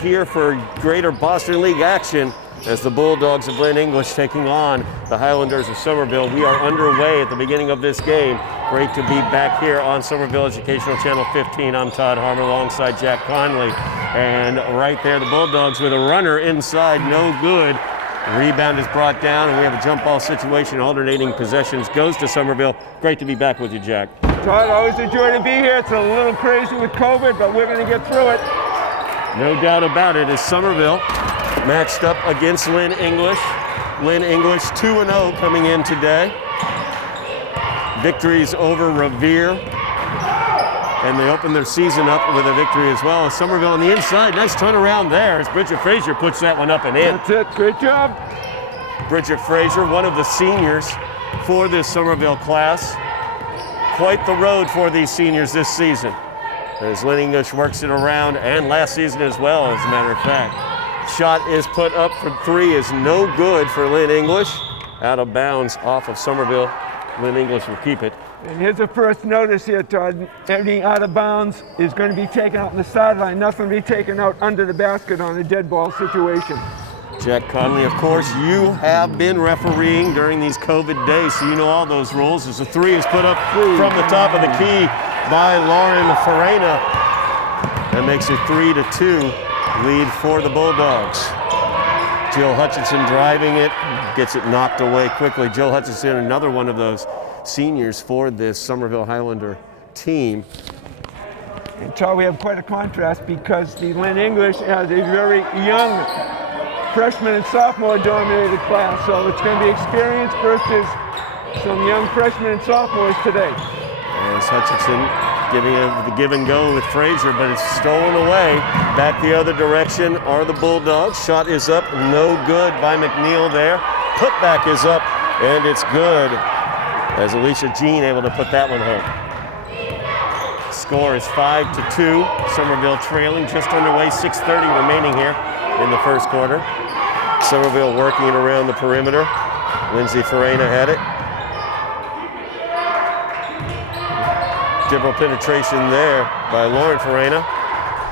here for Greater Boston League action as the Bulldogs of Lynn English taking on the Highlanders of Somerville. We are underway at the beginning of this game. Great to be back here on Somerville Educational Channel 15. I'm Todd Harmon alongside Jack Connolly. And right there, the Bulldogs with a runner inside, no good. Rebound is brought down, and we have a jump ball situation. Alternating possessions goes to Somerville. Great to be back with you, Jack. Todd, always a joy to be here. It's a little crazy with COVID, but we're going to get through it. No doubt about it, as Somerville matched up against Lynn English. Lynn English 2-0 coming in today. Victories over Revere. And they open their season up with a victory as well. Somerville on the inside. Nice turnaround there as Bridget Frazier puts that one up and in. That's it. Great job. Bridget Frazier, one of the seniors for this Somerville class. Quite the road for these seniors this season, as Lynn English works it around, and last season as well, as a matter of fact. Shot is put up for three, is no good for Lynn English. Out of bounds off of Somerville. Lynn English will keep it. And here's the first notice here, Todd. Everything out of bounds is going to be taken out on the sideline. Nothing to be taken out under the basket on a dead ball situation. Jack Connolly, of course, you have been refereeing during these COVID days, so you know all those rules. As the three is put up from the top of the key by Lauren Farina. That makes it 3-2 lead for the Bulldogs. Jill Hutchinson driving it, gets it knocked away quickly. Jill Hutchinson, another one of those seniors for this Somerville Highlander team. And Todd, we have quite a contrast because the Lynn English has a very young freshman and sophomore dominated class, so it's going to be experience versus some young freshmen and sophomores today. As Hutchinson giving it the give and go with Frazier, but it's stolen away. Back the other direction are the Bulldogs. Shot is up, no good by McNeil there. Putback is up, and it's good. As Alicia Jean able to put that one home. Score is 5-2. Somerville trailing, just underway, 6:30 remaining here in the first quarter. Somerville working it around the perimeter. Lindsay Farina had it. Dribble penetration there by Lauren Farina.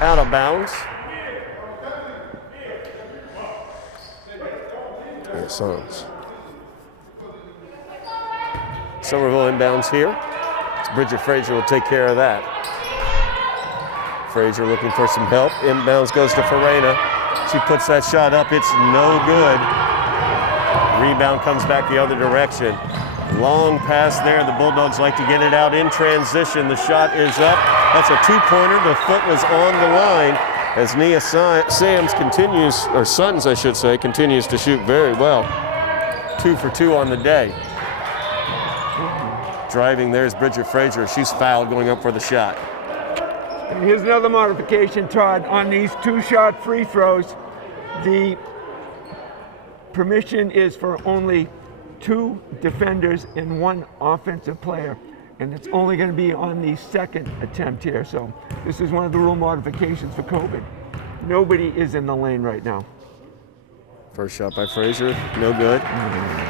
Out of bounds. Here's Sons. Somerville inbounds here. Bridget Frazier will take care of that. Frazier looking for some help. Inbounds goes to Farina. She puts that shot up. It's no good. Rebound comes back the other direction. Long pass there. The Bulldogs like to get it out in transition. The shot is up. That's a two-pointer. The foot was on the line as Nia Sams continues, or Sons I should say, continues to shoot very well. 2 for 2 on the day. Driving there's Bridget Frazier. She's fouled going up for the shot. And here's another modification, Todd. On these two-shot free throws, the permission is for only 2 defenders and 1 offensive player. And it's only going to be on the second attempt here. So this is one of the rule modifications for COVID. Nobody is in the lane right now. First shot by Frazier, no good.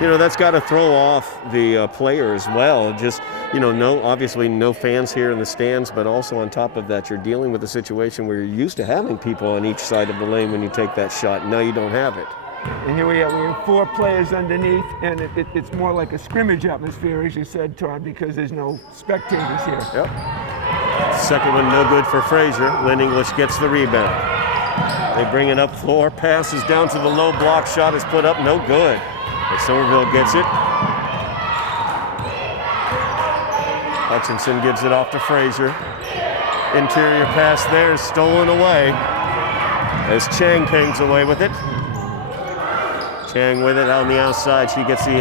You know, that's got to throw off the player as well. Just, you know, obviously no fans here in the stands, but also on top of that, you're dealing with a situation where you're used to having people on each side of the lane when you take that shot. Now you don't have it. And here we have 4 players underneath, and it's more like a scrimmage atmosphere, as you said, Todd, because there's no spectators here. Yep. Second one no good for Frazier. Lynn English gets the rebound. They bring it up floor, passes down to the low block, shot is put up, no good. But Somerville gets it. Hutchinson gives it off to Frazier. Interior pass there is stolen away as Chang hangs away with it. Chang with it on the outside. She gets the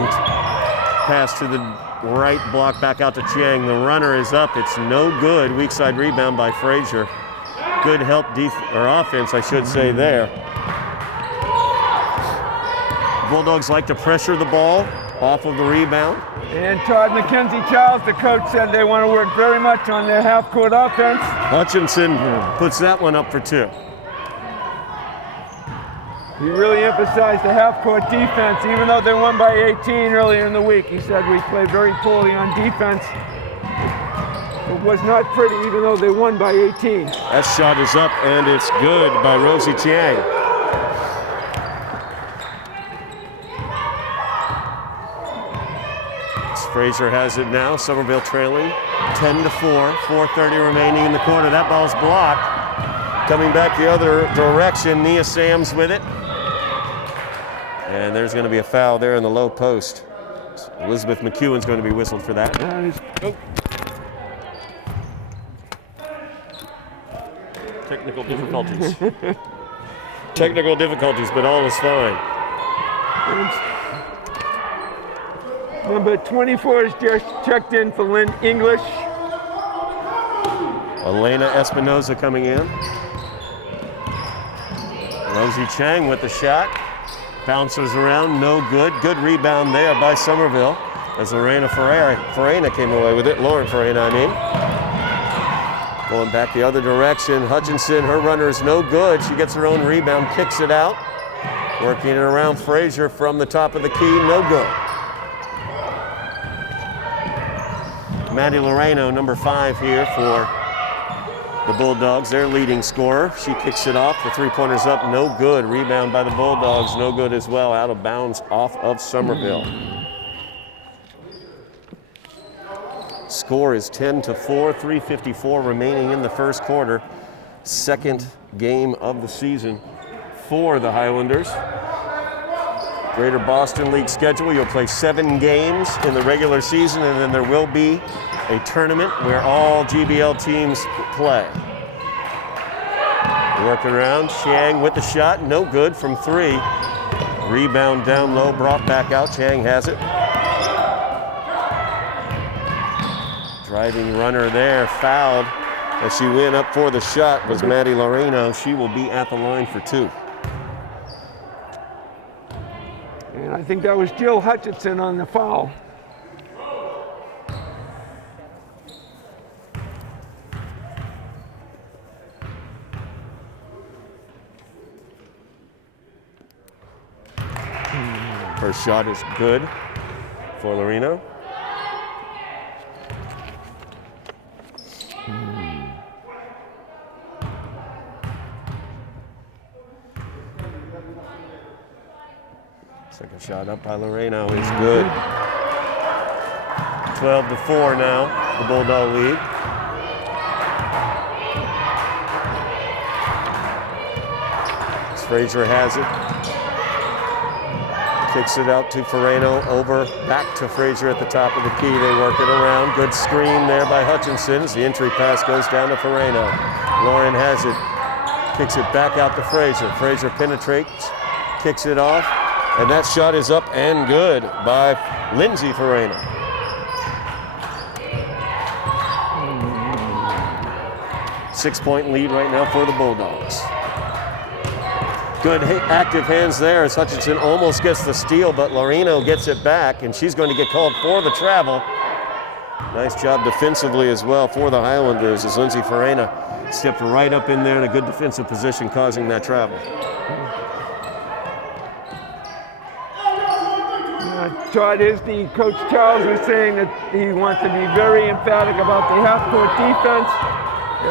pass to the right block back out to Chang. The runner is up. It's no good. Weak side rebound by Frazier. Good help offense, I should say, there. Bulldogs like to pressure the ball off of the rebound. And Todd Mackenzie Charles, the coach, said they want to work very much on their half-court offense. Hutchinson puts that one up for 2. He really emphasized the half-court defense, even though they won by 18 earlier in the week. He said we played very poorly on defense. But it was not pretty, even though they won by 18. That shot is up, and it's good by Rosie Chiang. Frazier has it now. Somerville trailing 10-4. 4:30 remaining in the quarter. That ball's blocked. Coming back the other direction, Nia Sams with it. And there's going to be a foul there in the low post. Elizabeth McEwen's going to be whistled for that. Technical difficulties. Technical difficulties, but all is fine. Number 24 is just checked in for Lynn English. Elena Espinoza coming in. Rosie Chang with the shot. Bounces around, no good. Good rebound there by Somerville as Lorena Farina came away with it. Lauren Farina, I mean. Going back the other direction. Hutchinson, her runner is no good. She gets her own rebound, kicks it out. Working it around Frazier from the top of the key, no good. Maddie Loreno, number 5 here for the Bulldogs, their leading scorer. She kicks it off. The three-pointer's up, no good. Rebound by the Bulldogs, no good as well. Out of bounds off of Somerville. Score is 10-4, 3:54 remaining in the first quarter. Second game of the season for the Highlanders. Greater Boston League schedule, you'll play 7 games in the regular season, and then there will be a tournament where all GBL teams play. Working around, Chiang with the shot, no good from 3. Rebound down low, brought back out, Chiang has it. Driving runner there, fouled. As she went up for the shot was Maddie Loreno. She will be at the line for 2. And I think that was Jill Hutchinson on the foul. First shot is good for Loreno. Second shot up by Loreno is good. 12-4 now, the Bulldog lead. Frazier has it. Kicks it out to Farino, over, back to Frazier at the top of the key. They work it around. Good screen there by Hutchinson as the entry pass goes down to Farino. Lauren has it. Kicks it back out to Frazier. Frazier penetrates, kicks it off. And that shot is up and good by Lindsay Farina. Six-point lead right now for the Bulldogs. Good active hands there as Hutchinson almost gets the steal, but Loreno gets it back, and she's going to get called for the travel. Nice job defensively as well for the Highlanders as Lindsay Farina stepped right up in there in a good defensive position, causing that travel. Todd is the coach. Charles was saying that he wants to be very emphatic about the half-court defense.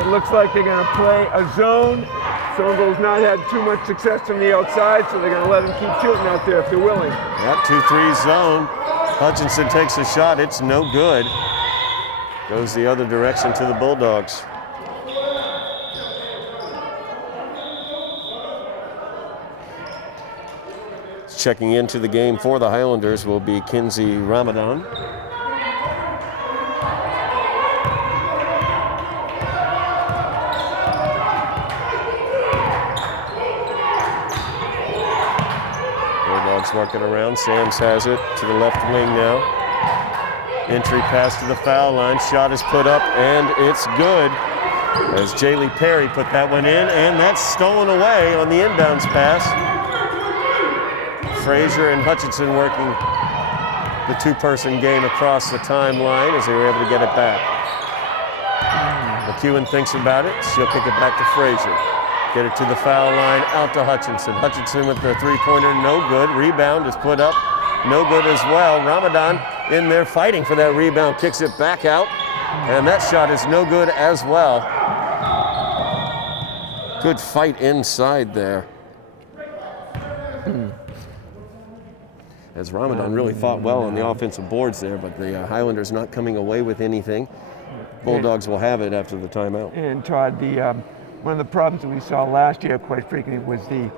It looks like they're going to play a zone. Somerville's not had too much success from the outside, so they're going to let them keep shooting out there if they're willing. Yep, 2-3 zone. Hutchinson takes a shot. It's no good. Goes the other direction to the Bulldogs. Checking into the game for the Highlanders will be Kinsey Ramadan. Bulldogs working around. Sams has it to the left wing now. Entry pass to the foul line. Shot is put up and it's good. As Jaylee Perry put that one in, and that's stolen away on the inbounds pass. Frazier and Hutchinson working the two-person game across the timeline as they were able to get it back. McEwen thinks about it. She'll kick it back to Frazier. Get it to the foul line, out to Hutchinson. Hutchinson with the three-pointer, no good. Rebound is put up, no good as well. Ramadan in there fighting for that rebound, kicks it back out. And that shot is no good as well. Good fight inside there. As Ramadan really fought well on the offensive boards there, but the Highlanders not coming away with anything. Bulldogs will have it after the timeout. And Todd, one of the problems that we saw last year quite frequently was the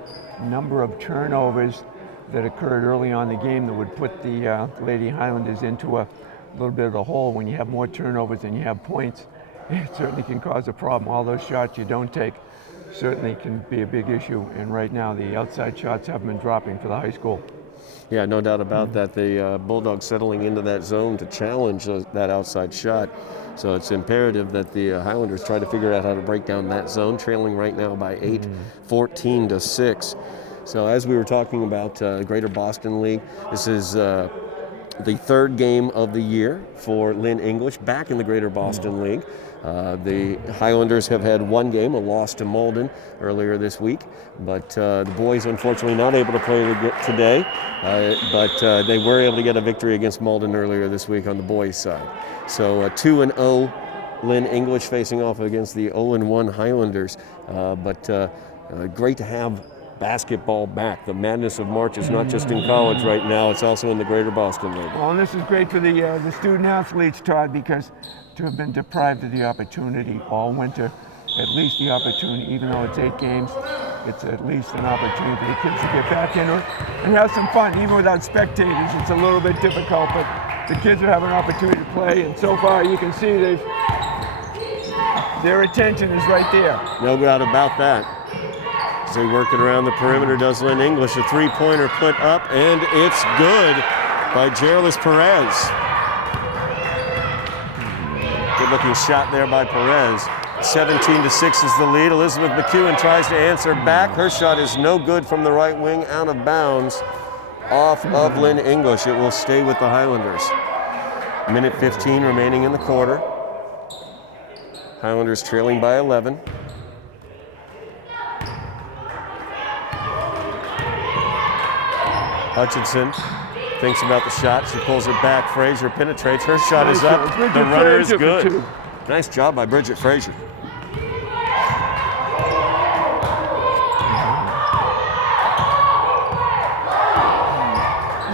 number of turnovers that occurred early on in the game that would put the Lady Highlanders into a little bit of a hole. When you have more turnovers than you have points, it certainly can cause a problem. All those shots you don't take certainly can be a big issue, and right now the outside shots haven't been dropping for the high school. Yeah, no doubt about that. The Bulldogs settling into that zone to challenge that outside shot. So it's imperative that the Highlanders try to figure out how to break down that zone, trailing right now by 8, 14-6. So as we were talking about Greater Boston League, this is the third game of the year for Lynn English back in the Greater Boston League. The Highlanders have had one game, a loss to Malden earlier this week, but the boys unfortunately not able to play today, but they were able to get a victory against Malden earlier this week on the boys' side. So 2-0 Lynn English facing off against the 0-1 Highlanders, but great to have basketball back. The madness of March is not just in college right now, it's also in the Greater Boston League. Well, and this is great for the student athletes, Todd, because to have been deprived of the opportunity all winter, at least the opportunity, even though it's 8 games, it's at least an opportunity for the kids to get back into it and have some fun. Even without spectators, it's a little bit difficult, but the kids will have an opportunity to play, and so far you can see their attention is right there. No doubt about that. As they work it around the perimeter, does Lynn English. A three-pointer put up, and it's good by Jerlis Perez. Good-looking shot there by Perez. 17-6 is the lead. Elizabeth McEwen tries to answer back. Her shot is no good from the right wing, out of bounds, off of Lynn English. It will stay with the Highlanders. Minute 15 remaining in the quarter. Highlanders trailing by 11. Hutchinson thinks about the shot. She pulls it back. Frazier penetrates. Her shot is up. The runner is good. Nice job by Bridget Frazier.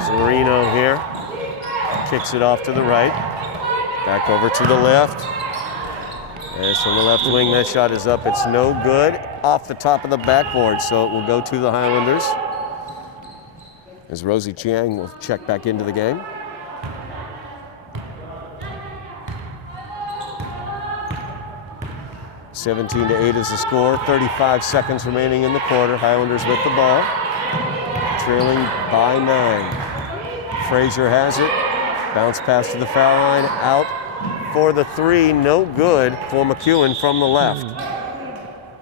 Zorino here. Kicks it off to the right. Back over to the left. As from the left wing, that shot is up. It's no good. Off the top of the backboard, so it will go to the Highlanders. As Rosie Chiang will check back into the game. (17-8) is the score. 35 seconds remaining in the quarter. Highlanders with the ball, trailing by 9. Frazier has it. Bounce pass to the foul line. Out for the 3. No good for McEwen from the left.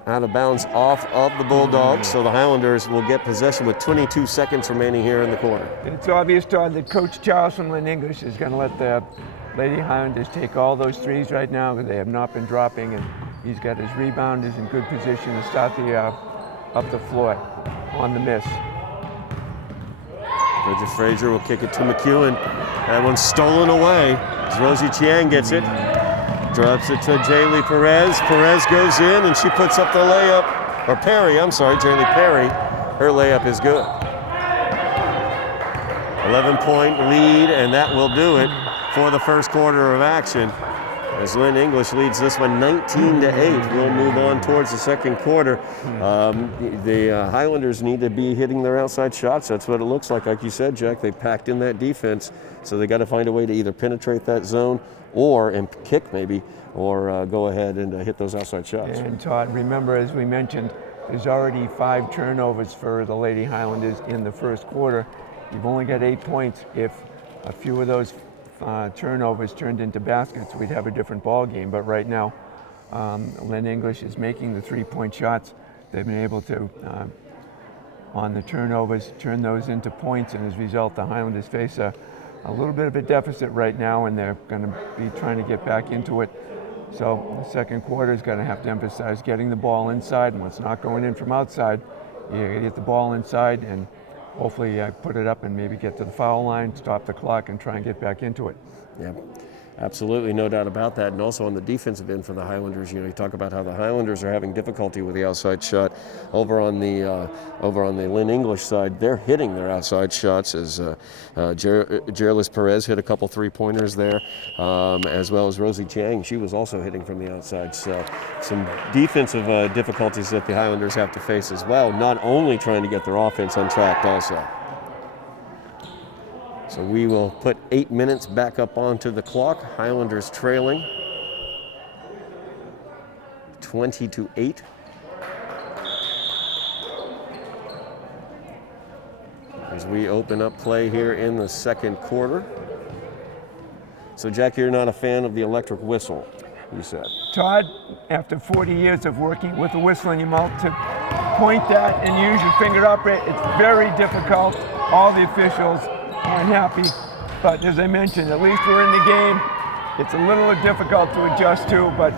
Out of bounds off of the Bulldogs, so the Highlanders will get possession with 22 seconds remaining here in the quarter. It's obvious, Todd, that Coach Charles from Lynn English is going to let the Lady Highlanders take all those threes right now because they have not been dropping, and he's got his rebounders in good position to start the up the floor on the miss. Bridget Frazier will kick it to McEwen. That one's stolen away as Rosie Chiang gets it. Drops it to Jaylee Perez. Perez goes in and she puts up the layup. Or Perry, I'm sorry, Jaylee Perry. Her layup is good. 11-point lead, and that will do it for the first quarter of action. As Lynn English leads this one 19-8. We'll move on towards the second quarter. The Highlanders need to be hitting their outside shots. That's what it looks like you said, Jack. They packed in that defense, so they got to find a way to either penetrate that zone and kick maybe, or go ahead and hit those outside shots. And Todd, remember, as we mentioned, there's already 5 turnovers for the Lady Highlanders in the first quarter. You've only got 8 points. If a few of those turnovers turned into baskets, we'd have a different ball game. But right now, Lynn English is making the 3-point shots. They've been able to, on the turnovers, turn those into points, and as a result, the Highlanders face a little bit of a deficit right now, and they're going to be trying to get back into it. So the second quarter is going to have to emphasize getting the ball inside, and when it's not going in from outside, you get the ball inside and hopefully put it up and maybe get to the foul line, stop the clock, and try and get back into it. Yeah. Absolutely, no doubt about that. And also on the defensive end for the Highlanders, you talk about how the Highlanders are having difficulty with the outside shot. Over on the Lynn English side, they're hitting their outside shots as Jerlis Perez hit a couple three-pointers there, as well as Rosie Chang. She was also hitting from the outside. So some defensive difficulties that the Highlanders have to face as well, not only trying to get their offense on track also. So we will put 8 minutes back up onto the clock. Highlanders trailing 20-8. As we open up play here in the second quarter. So Jack, you're not a fan of the electric whistle, you said. Todd, after 40 years of working with a whistle in your mouth, to point that and use your finger to operate, it's very difficult. All the officials aren't happy, but as I mentioned, at least we're in the game. It's a little difficult to adjust to, but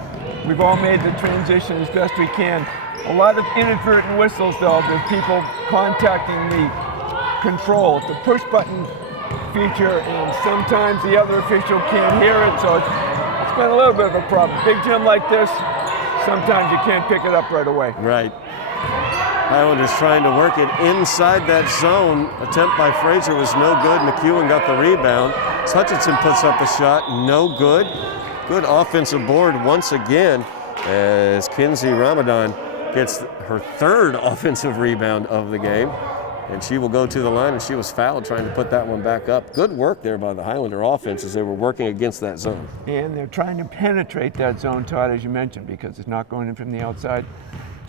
we've all made the transition as best we can. A lot of inadvertent whistles, though, with people contacting the control, the push button feature, and sometimes the other official can't hear it, so it's been a little bit of a problem. Big gym like this, sometimes you can't pick it up right away. Right. Highlanders trying to work it inside that zone. Attempt by Frazier was no good. McEwen got the rebound. Hutchinson puts up a shot, no good. Good offensive board once again as Kinsey Ramadan gets her third offensive rebound of the game. And she will go to the line, and she was fouled trying to put that one back up. Good work there by the Highlander offense as they were working against that zone. And they're trying to penetrate that zone, Todd, as you mentioned, because it's not going in from the outside.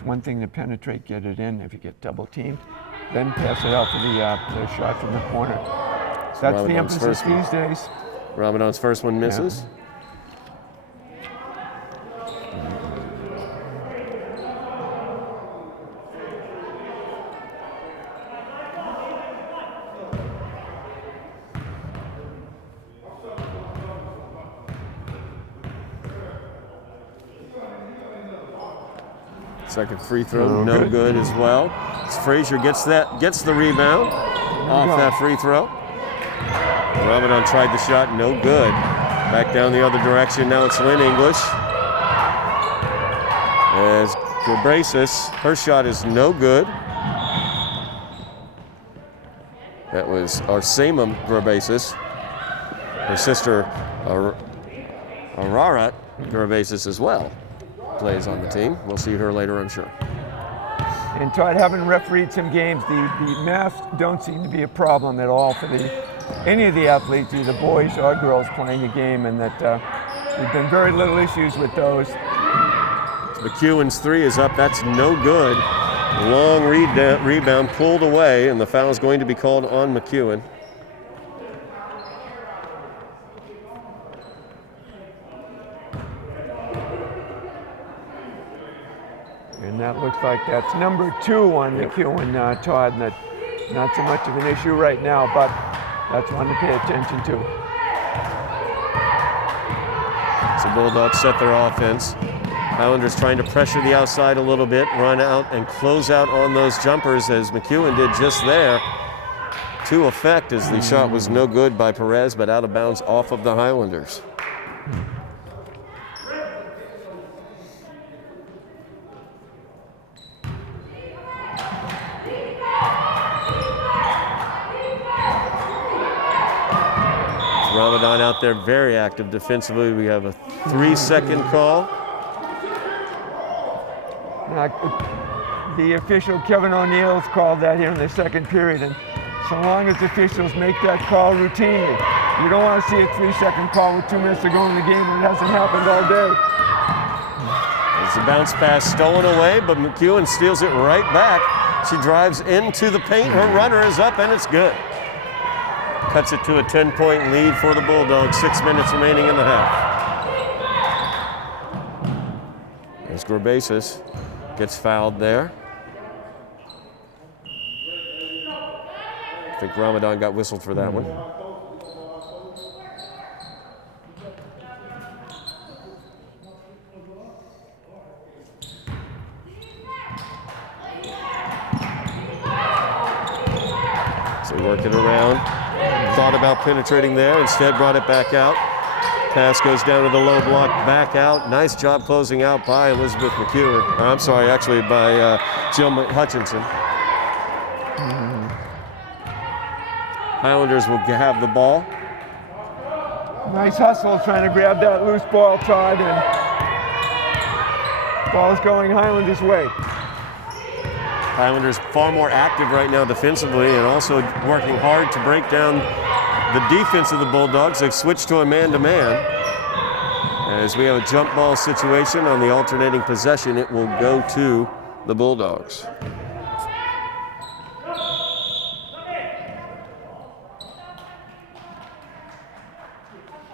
One thing to penetrate, get it in if you get double teamed, then pass it out for the shot from the corner. That's Ramadan's the emphasis these days. Ramadan's first one misses. Yeah. Second free throw, no good as well. As Frazier gets the rebound off that free throw. Ramadan tried the shot, no good. Back down the other direction, now it's Lynn English. As Grabrasis, her shot is no good. That was Arsema Grabrasis. Her sister, Ararat Grabrasis as well, plays on the team. We'll see her later, I'm sure. And Todd, having refereed some games, the math don't seem to be a problem at all for any of the athletes, either boys or girls playing the game, and that there's been very little issues with those. McEwen's three is up, that's no good. Long rebound pulled away, and the foul is going to be called on McEwen. And that looks like that's number 2 on McEwen, Todd, and that's not so much of an issue right now, but that's one to pay attention to. So Bulldogs set their offense. Highlanders trying to pressure the outside a little bit, run out and close out on those jumpers as McEwen did just there. To effect as the shot was no good by Perez, but out of bounds off of the Highlanders. Ramadan out there very active defensively. We have a 3-second call. The official, Kevin O'Neill's called that here in the second period, and so long as officials make that call routinely, you don't want to see a 3-second call with 2 minutes to go in the game when it hasn't happened all day. There's a bounce pass stolen away, but McEwen steals it right back. She drives into the paint, her runner is up, and it's good. Cuts it to a 10-point lead for the Bulldogs, 6 minutes remaining in the half. As Grabrasis gets fouled there. I think Ramadan got whistled for that one. So work it around. Thought about penetrating there, instead brought it back out. Pass goes down to the low block, back out. Nice job closing out by Elizabeth McEwen. I'm sorry, actually by Jill Hutchinson. Highlanders will have the ball. Nice hustle trying to grab that loose ball, Todd, and ball's going Highlanders' way. Highlanders far more active right now defensively and also working hard to break down the defense of the Bulldogs. They've switched to a man-to-man. As we have a jump ball situation on the alternating possession, it will go to the Bulldogs.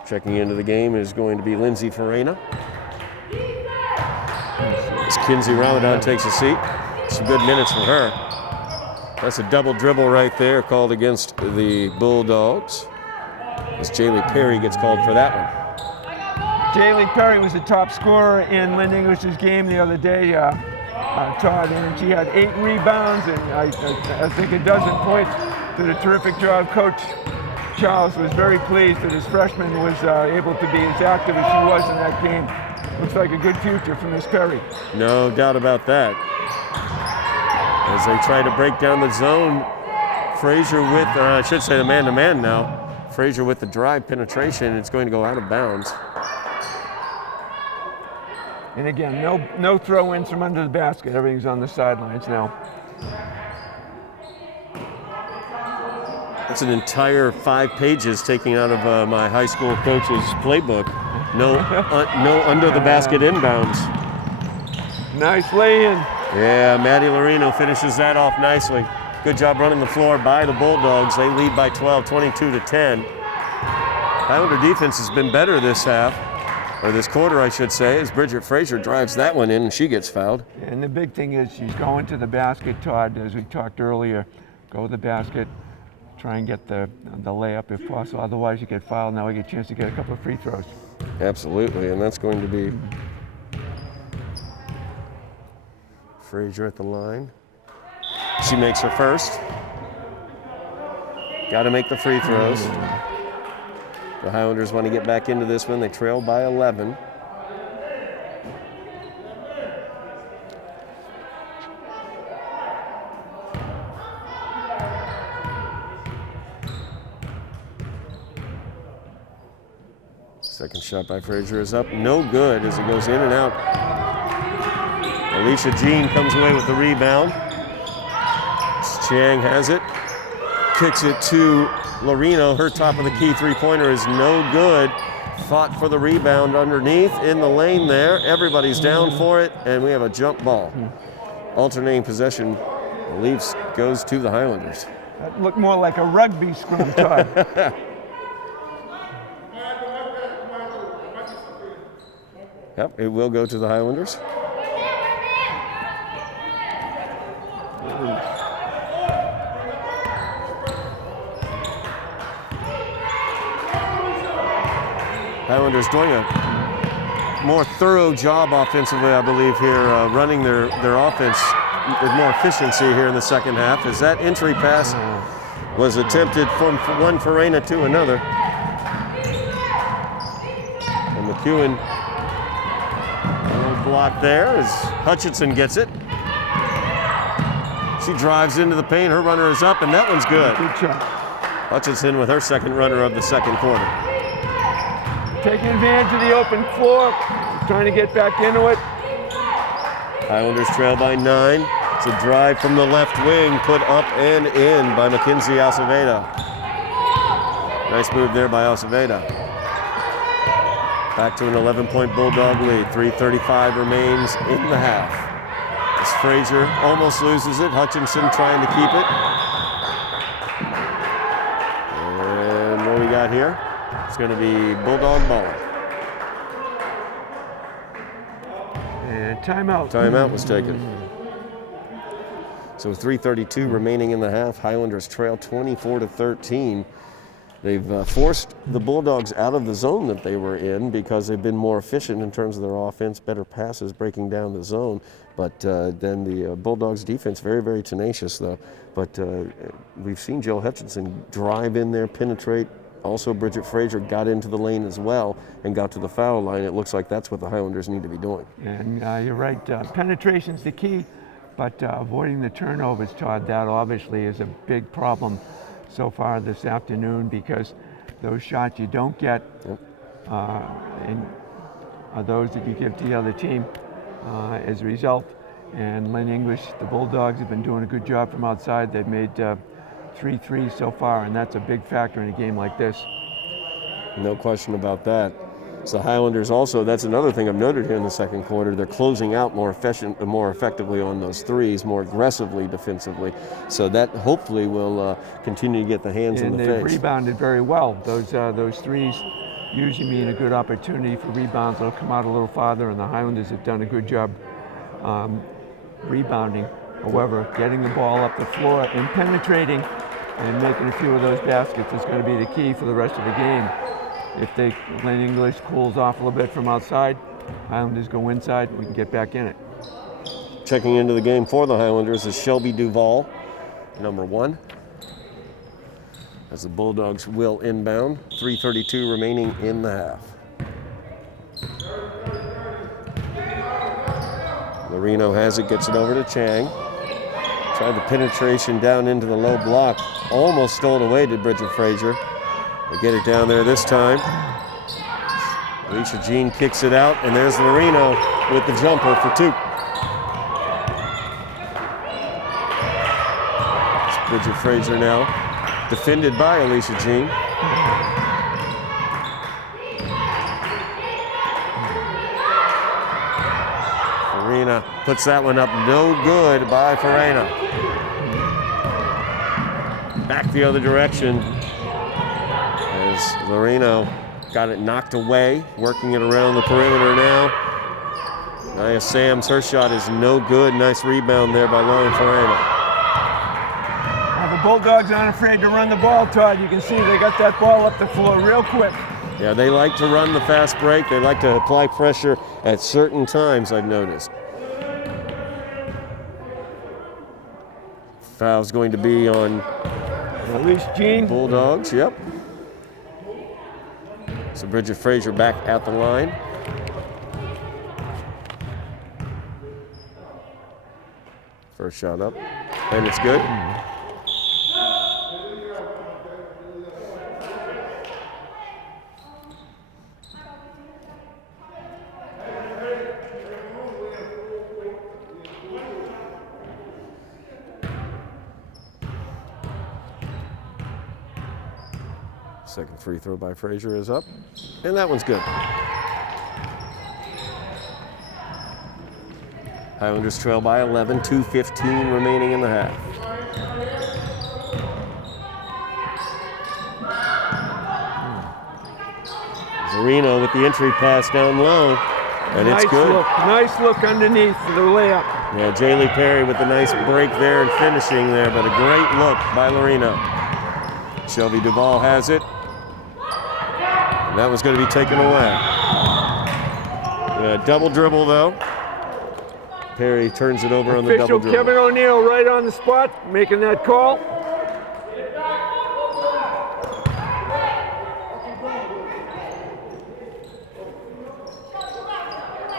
Checking into the game is going to be Lindsay Farina. As Kinsey Ramadan takes a seat. Some good minutes for her. That's a double dribble right there called against the Bulldogs. As Jaylee Perry gets called for that one. Jaylee Perry was the top scorer in Lynn English's game the other day, Todd, and she had 8 rebounds, and I think a dozen points. Did a terrific job. Coach Charles was very pleased that his freshman was able to be as active as she was in that game. Looks like a good future for Miss Perry. No doubt about that. As they try to break down the zone, Frazier with, I should say the man-to-man now. Frazier with the drive penetration. It's going to go out of bounds. And again, no throw-ins from under the basket. Everything's on the sidelines now. That's an entire 5 pages taken out of my high school coach's playbook. No under the basket inbounds. Nice lay-in. Yeah, Maddie Lorino finishes that off nicely. Good job running the floor by the Bulldogs. They lead by 12, 22-10. Highlander defense has been better this half, or this quarter, I should say, as Bridget Frazier drives that one in and she gets fouled. And the big thing is she's going to the basket, Todd, as we talked earlier. Go to the basket, try and get the layup if possible. Otherwise, you get fouled. Now we get a chance to get a couple of free throws. Absolutely, and that's going to be Frazier at the line. She makes her first. Got to make the free throws. The Highlanders want to get back into this one. They trail by 11. Second shot by Frazier is up. No good as it goes in and out. Alicia Jean comes away with the rebound. Chiang has it. Kicks it to Lorino. Her top of the key three-pointer is no good. Fought for the rebound underneath in the lane there. Everybody's down for it, and we have a jump ball. Alternating possession, Leafs goes to the Highlanders. That looked more like a rugby scrum, Todd. Yep, it will go to the Highlanders. Highlanders doing a more thorough job offensively, I believe, here, running their offense with more efficiency here in the second half, as that entry pass was attempted from one Farina to another. And McEwen, a little block there as Hutchinson gets it. She drives into the paint, her runner is up, and that one's good. Good shot. Hutchinson with her second runner of the second quarter. Taking advantage of the open floor, trying to get back into it. Highlanders trail by 9. It's a drive from the left wing, put up and in by Mackenzie Acevedo. Nice move there by Acevedo. Back to an 11-point Bulldog lead. 3:35 remains in the half. As Frazier almost loses it, Hutchinson trying to keep it. And what we got here? It's going to be Bulldog ball. And timeout. Timeout was taken. So 3:32 remaining in the half. Highlanders trail 24-13. They've forced the Bulldogs out of the zone that they were in because they've been more efficient in terms of their offense, better passes, breaking down the zone. But then the Bulldogs defense, very, very tenacious though. But we've seen Jill Hutchinson drive in there, penetrate, also Bridget Frazier got into the lane as well and got to the foul line. It looks like that's what the Highlanders need to be doing. And you're right, penetration's the key, but avoiding the turnovers, Todd, that obviously is a big problem so far this afternoon, because those shots you don't get and are those that you give to the other team as a result. And Lynn English, the Bulldogs, have been doing a good job from outside. They've made 3 threes so far, and that's a big factor in a game like this. No question about that. So Highlanders also, that's another thing I've noted here in the second quarter, they're closing out more effectively on those threes, more aggressively defensively. So that hopefully will continue to get the hands in the face. And they've rebounded very well. Those threes usually mean a good opportunity for rebounds. They'll come out a little farther, and the Highlanders have done a good job rebounding. However, getting the ball up the floor and penetrating and making a few of those baskets is going to be the key for the rest of the game. If Lynn English cools off a little bit from outside, Highlanders go inside, we can get back in it. Checking into the game for the Highlanders is Shelby Duvall, number 1. As the Bulldogs will inbound, 3:32 remaining in the half. Loreno has it, gets it over to Chang. Tried the penetration down into the low block. Almost stole it away, did Bridget Frazier. They get it down there this time. Alicia Jean kicks it out, and there's Loreno with the jumper for 2. It's Bridget Frazier now, defended by Alicia Jean. Farina puts that one up, no good by Farina. Back the other direction. As Loreno got it knocked away, working it around the perimeter now. Nia Sams, her shot is no good. Nice rebound there by Lauren Farina. Now the Bulldogs aren't afraid to run the ball, Todd. You can see they got that ball up the floor real quick. Yeah, they like to run the fast break. They like to apply pressure at certain times, I've noticed. Foul's going to be on Alicia Jean. Bulldogs, yep. So Bridget Frazier back at the line. First shot up, and it's good. Second free throw by Frazier is up, and that one's good. Highlanders trail by 11, 2:15 remaining in the half. Zarino with the entry pass down low, and it's good. Nice look underneath for the layup. Yeah, Jaylee Perry with the nice break there and finishing there, but a great look by Loreno. Shelby Duvall has it. And that was going to be taken away. Double dribble though. Perry turns it over on the double dribble. Kevin O'Neill right on the spot, making that call.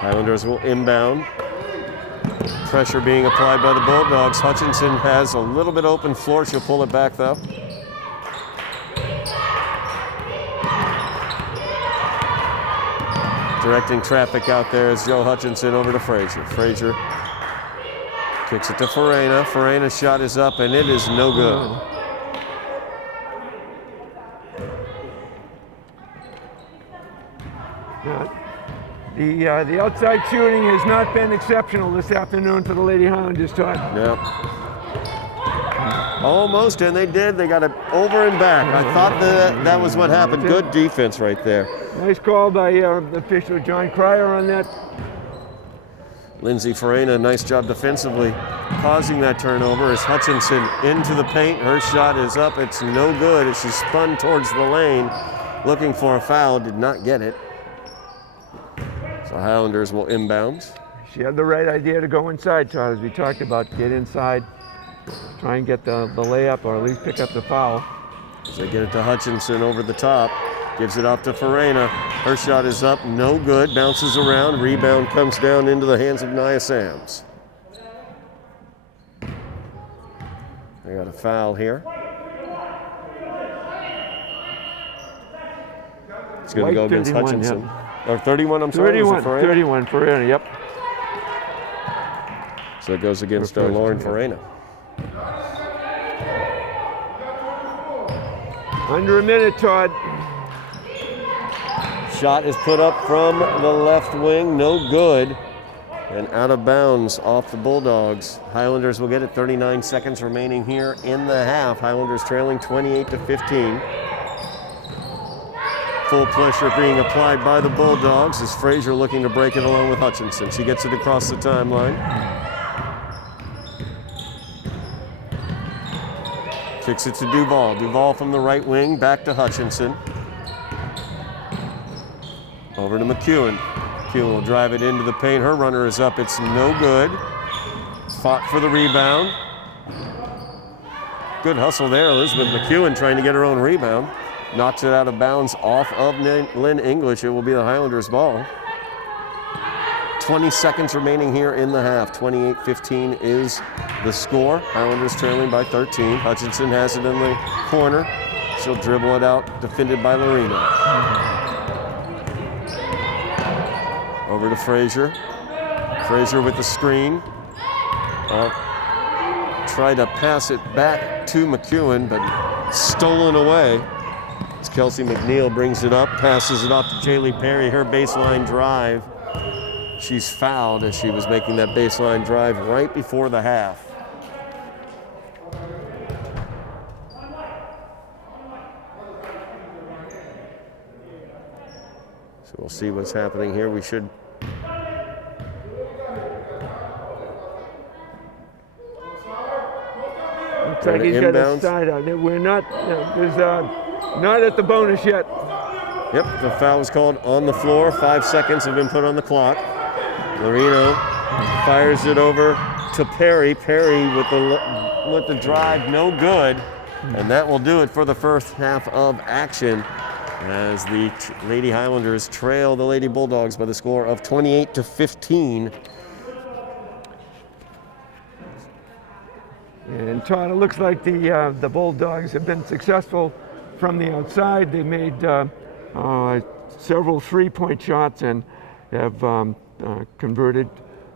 Highlanders will inbound. Pressure being applied by the Bulldogs. Hutchinson has a little bit open floor. She'll pull it back though. Directing traffic out there is Joe Hutchinson over to Frazier. Frazier kicks it to Farina. Farina's shot is up, and it is no good. The outside shooting has not been exceptional this afternoon for the Lady Highlanders, Todd. Yep. Almost, and they did. They got it over and back. I thought that was what happened. Good defense right there. Nice call by official John Cryer on that. Lindsay Farina, nice job defensively, causing that turnover as Hutchinson into the paint. Her shot is up. It's no good as she spun towards the lane, looking for a foul, did not get it. So Highlanders will inbound. She had the right idea to go inside, Todd, as we talked about. Get inside, try and get the layup or at least pick up the foul. As they get it to Hutchinson over the top. Gives it off to Farina. Her shot is up, no good. Bounces around. Rebound comes down into the hands of Nia Sams. They got a foul here. It's going to go against Hutchinson. Yep. Or 31, I'm sorry. 31 Farina, yep. So it goes against Lauren Farina. Under a minute, Todd. Shot is put up from the left wing, no good. And out of bounds off the Bulldogs. Highlanders will get it, 39 seconds remaining here in the half. Highlanders trailing 28-15. Full pressure being applied by the Bulldogs as Frazier looking to break it along with Hutchinson. She gets it across the timeline. Kicks it to Duval. Duval from the right wing, back to Hutchinson. Over to McEwen. McEwen will drive it into the paint. Her runner is up. It's no good. Fought for the rebound. Good hustle there. Elizabeth McEwen trying to get her own rebound. Knocks it out of bounds off of Lynn English. It will be the Highlanders' ball. 20 seconds remaining here in the half. 28-15 is the score. Highlanders trailing by 13. Hutchinson has it in the corner. She'll dribble it out, defended by Lorena. Over to Frazier. Frazier with the screen. Try to pass it back to McEwen, but stolen away. As Kelsey McNeil brings it up, passes it off to Jaylee Perry. Her baseline drive. She's fouled as she was making that baseline drive right before the half. So we'll see what's happening here. We should. Looks like he's got a side out there. We're not, there's not at the bonus yet. Yep, the foul was called on the floor. 5 seconds have been put on the clock. Loreno fires it over to Perry. Perry with the drive, no good. And that will do it for the first half of action as the Lady Highlanders trail the Lady Bulldogs by the score of 28-15. And Todd, it looks like the Bulldogs have been successful from the outside. They made several three-point shots and have converted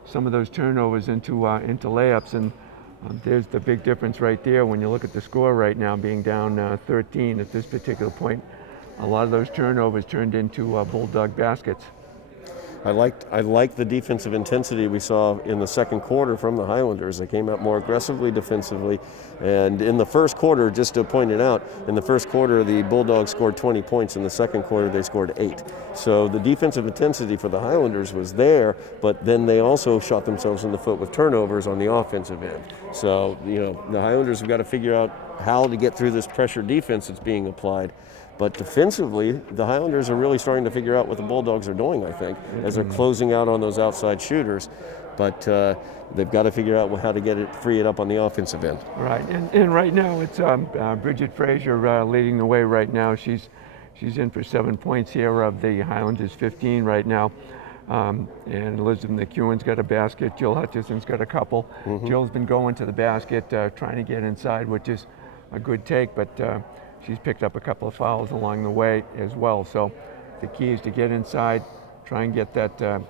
some of those turnovers into layups. And there's the big difference right there when you look at the score right now, being down 13 at this particular point. A lot of those turnovers turned into Bulldog baskets. I liked the defensive intensity we saw in the second quarter from the Highlanders. They came out more aggressively defensively. And in the first quarter, just to point it out, in the first quarter, the Bulldogs scored 20 points. In the second quarter, they scored 8. So the defensive intensity for the Highlanders was there, but then they also shot themselves in the foot with turnovers on the offensive end. So, the Highlanders have got to figure out how to get through this pressure defense that's being applied. But defensively, the Highlanders are really starting to figure out what the Bulldogs are doing, I think, as they're closing out on those outside shooters. But they've got to figure out how to free it up on the offensive end. Right, and right now it's Bridget Frazier leading the way right now. She's in for 7 points here of the Highlanders 15 right now. And Elizabeth McEwen's got a basket. Jill Hutchinson's got a couple. Jill's been going to the basket, trying to get inside, which is a good take, but she's picked up a couple of fouls along the way as well. So the key is to get inside, try and get that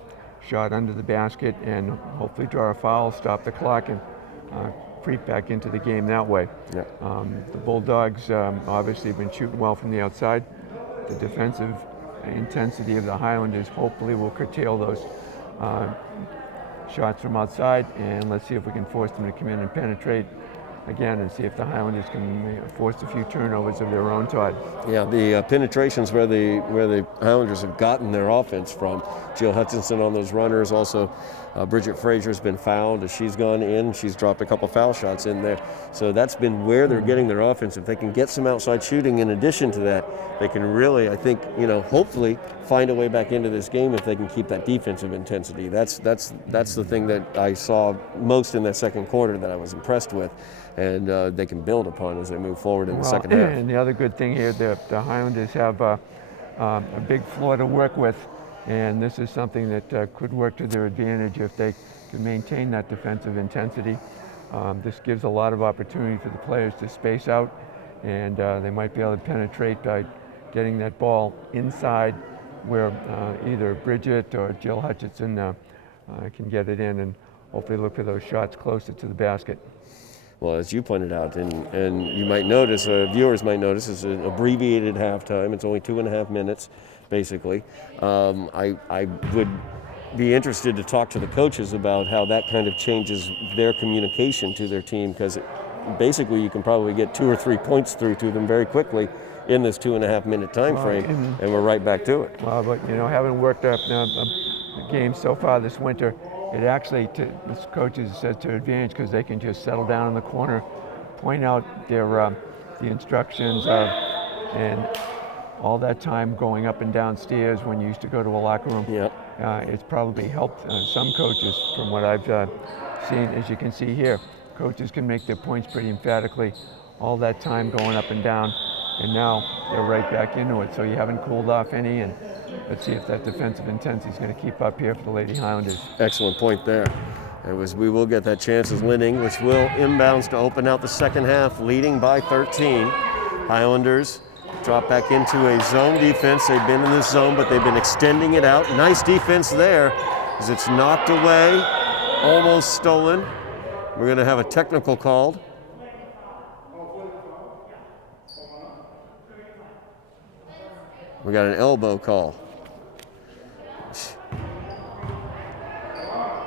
shot under the basket, and hopefully draw a foul, stop the clock, and creep back into the game that way. Yeah. The Bulldogs obviously have been shooting well from the outside. The defensive intensity of the Highlanders hopefully will curtail those shots from outside, and let's see if we can force them to come in and penetrate again and see if the Highlanders can force a few turnovers of their own, Todd. Yeah, the penetrations where the Highlanders have gotten their offense from. Jill Hutchinson on those runners. Also, Bridget Frazier's been fouled as she's gone in. She's dropped a couple foul shots in there. So that's been where they're getting their offense. If they can get some outside shooting in addition to that, they can really, I think, hopefully find a way back into this game if they can keep that defensive intensity. That's the thing that I saw most in that second quarter that I was impressed with, and they can build upon as they move forward in the second half. And the other good thing here, the Highlanders have a big floor to work with, and this is something that could work to their advantage if they can maintain that defensive intensity. This gives a lot of opportunity for the players to space out, and they might be able to penetrate by getting that ball inside where either Bridget or Jill Hutchinson can get it in, and hopefully look for those shots closer to the basket. Well, as you pointed out, and you might notice, viewers might notice, it's an abbreviated halftime. It's only 2.5 minutes, basically. I would be interested to talk to the coaches about how that kind of changes their communication to their team, because basically you can probably get 2 or 3 points through to them very quickly in this 2.5 minute time frame, and we're right back to it. Well, but having worked up a game so far this winter, it actually, this coaches says to advantage, because they can just settle down in the corner, point out their the instructions, and all that time going up and downstairs when you used to go to a locker room. Yep. It's probably helped some coaches from what I've seen. As you can see here, coaches can make their points pretty emphatically all that time going up and down, and now they're right back into it. So you haven't cooled off any, and let's see if that defensive intensity is going to keep up here for the Lady Highlanders. Excellent point there. We will get that chance as Lynn English will inbounds to open out the second half, leading by 13. Highlanders drop back into a zone defense. They've been in this zone, but they've been extending it out. Nice defense there as it's knocked away, almost stolen. We're going to have a technical called. We got an elbow call.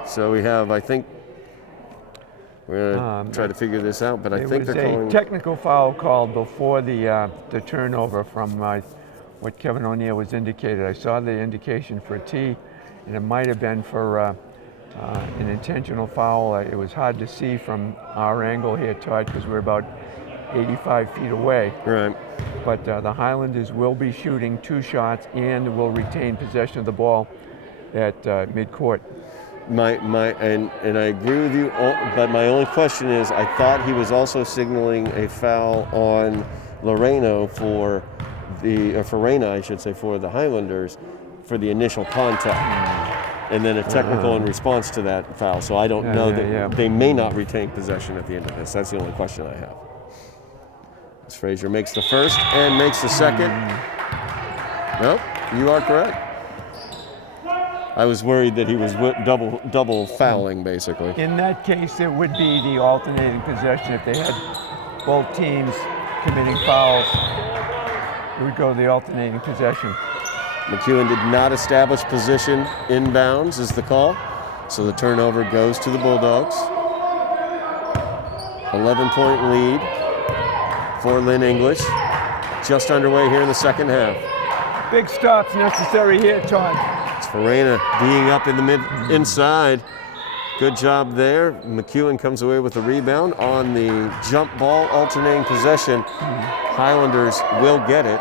So we have, I think, we're going to try to figure this out, but I think they're calling... There was a technical foul called before the turnover from what Kevin O'Neill was indicated. I saw the indication for a T, and it might have been for an intentional foul. It was hard to see from our angle here, Todd, because we're about 85 feet away. Right. But the Highlanders will be shooting 2 shots and will retain possession of the ball at midcourt. And I agree with you, but my only question is, I thought he was also signaling a foul on Loreno for Reyna, I should say, for the Highlanders for the initial contact, and then a technical in response to that foul. So I don't know that they may not retain possession at the end of this. That's the only question I have. As Frazier makes the first and makes the second. Nope, you are correct. I was worried that he was double fouling, basically. In that case, it would be the alternating possession. If they had both teams committing fouls, it would go to the alternating possession. McEwen did not establish position inbounds is the call, so the turnover goes to the Bulldogs. 11-point lead for Lynn English. Just underway here in the second half. Big stops necessary here, Todd. It's Farina D'ing up in the inside. Good job there. McEwen comes away with the rebound on the jump ball alternating possession. Highlanders will get it.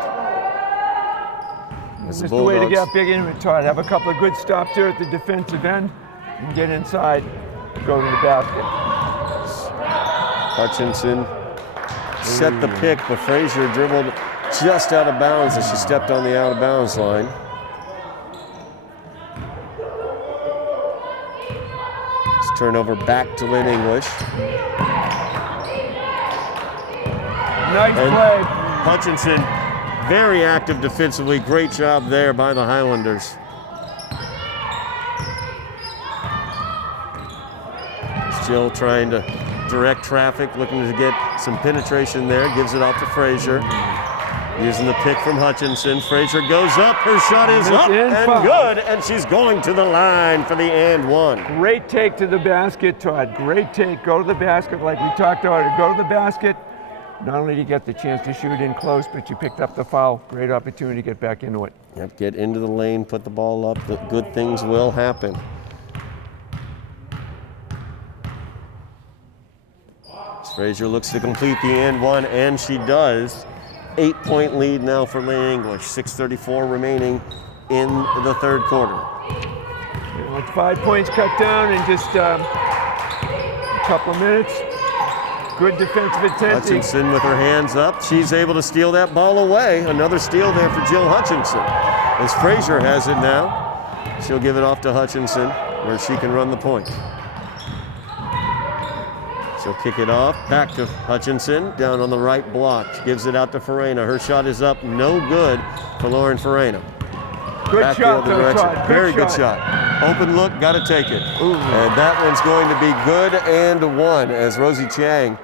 This is the way to get big into it, Todd. Have a couple of good stops here at the defensive end and get inside and go to the basket. Hutchinson set the pick, but Frazier dribbled just out of bounds as she stepped on the out of bounds line. It's turnover back to Lynn English. Nice play. Hutchinson, very active defensively. Great job there by the Highlanders. Still trying to direct traffic, looking to get some penetration there. Gives it off to Frazier. Using the pick from Hutchinson. Frazier goes up. Her shot is up and good. And she's going to the line for the and one. Great take to the basket, Todd. Great take. Go to the basket like we talked about. Go to the basket. Not only did you get the chance to shoot in close, but you picked up the foul. Great opportunity to get back into it. Yep, get into the lane, put the ball up. The good things will happen. Frazier looks to complete the and one, and she does. 8-point lead now for Lynn English. 6:34 remaining in the third quarter. With 5 points cut down in just a couple of minutes. Good defensive intensity. Hutchinson with her hands up. She's able to steal that ball away. Another steal there for Jill Hutchinson. As Frazier has it now, she'll give it off to Hutchinson where she can run the point. She'll kick it off, back to Hutchinson, down on the right block. She gives it out to Farina. Her shot is up, no good for Lauren Farina. Good Back shot, the other though, direction. Todd. Very good shot. Open look, got to take it. Ooh. And that one's going to be good and one as Rosie Chang,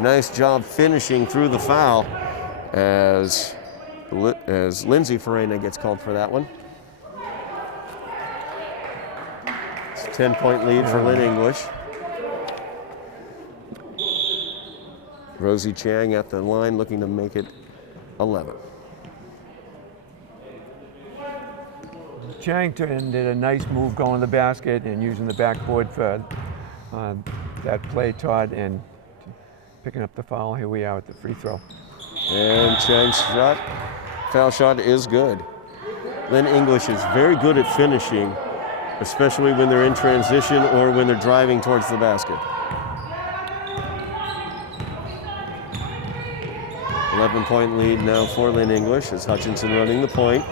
nice job finishing through the foul as Lindsay Farina gets called for that one. It's a 10-point lead for Lynn English. Rosie Chang at the line looking to make it 11. Chang did a nice move going to the basket and using the backboard for that play, Todd, and picking up the foul. Here we are at the free throw. And Chang's foul shot is good. Lynn English is very good at finishing, especially when they're in transition or when they're driving towards the basket. 11-point lead now for Lynn English as Hutchinson running the point.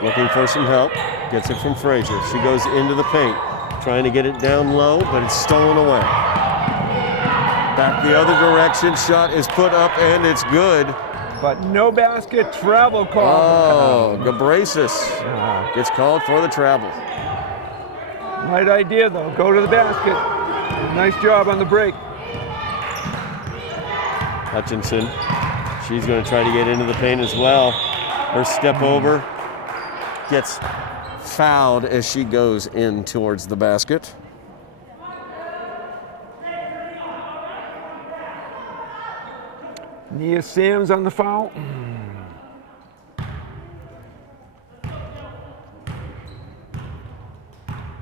Looking for some help, gets it from Frazier. She goes into the paint, trying to get it down low, but it's stolen away. Back the other direction, shot is put up and it's good. But no basket, travel call. Oh, Gabrasis gets called for the travel. Right idea though, go to the basket. Nice job on the break. Hutchinson, she's going to try to get into the paint as well. Her step over gets fouled as she goes in towards the basket. Nia Sams on the foul.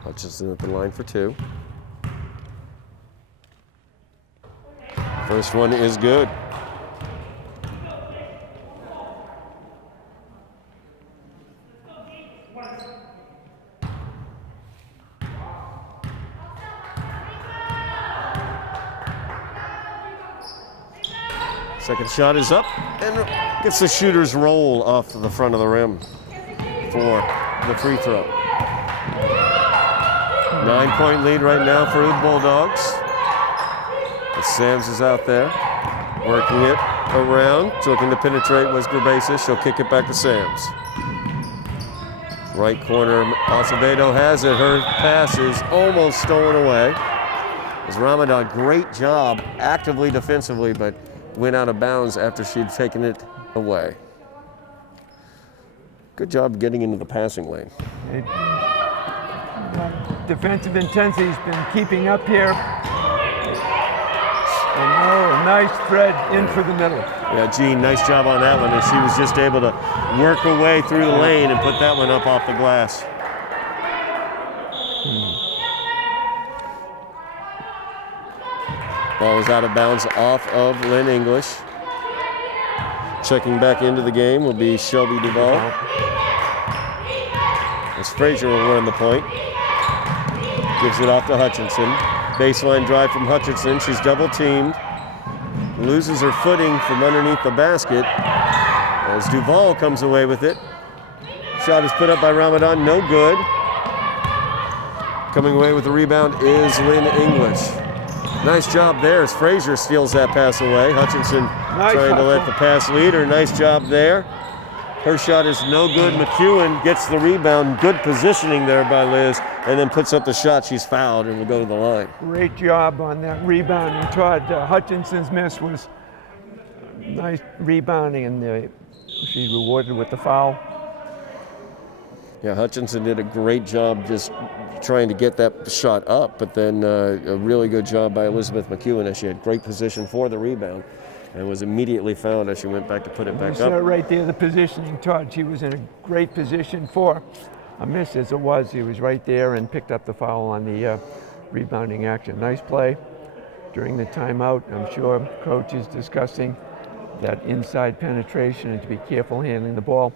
Hutchinson at the line for two. First one is good. Second shot is up and gets the shooter's roll off the front of the rim for the free throw. 9-point lead right now for the Bulldogs. As Sams is out there, working it around, looking to penetrate was Gerbasis. She'll kick it back to Sams. Right corner, Acevedo has it. Her pass is almost stolen away. As Ramadan, great job actively defensively, but went out of bounds after she'd taken it away. Good job getting into the passing lane. Defensive intensity's been keeping up here. And a nice thread in for the middle. Yeah, Jean, nice job on that one. And she was just able to work her way through the lane and put that one up off the glass. Ball is out of bounds off of Lynn English. Checking back into the game will be Shelby Duvall. As Frazier will run the point. Gives it off to Hutchinson. Baseline drive from Hutchinson. She's double teamed. Loses her footing from underneath the basket. As Duvall comes away with it. Shot is put up by Ramadan, no good. Coming away with the rebound is Lynn English. Nice job there as Frazier steals that pass away. Hutchinson trying to let the pass lead her. Nice job there. Her shot is no good. McEwen gets the rebound. Good positioning there by Liz, and then puts up the shot. She's fouled and will go to the line. Great job on that rebounding, Todd. Hutchinson's miss was nice rebounding, and she's rewarded with the foul. Yeah, Hutchinson did a great job just trying to get that shot up, but then a really good job by Elizabeth McEwen as she had great position for the rebound and was immediately fouled as she went back to put it back up. You saw right there, the positioning, Todd. She was in a great position for a miss as it was. He was right there and picked up the foul on the rebounding action. Nice play. during the timeout, I'm sure coach is discussing that inside penetration and to be careful handling the ball.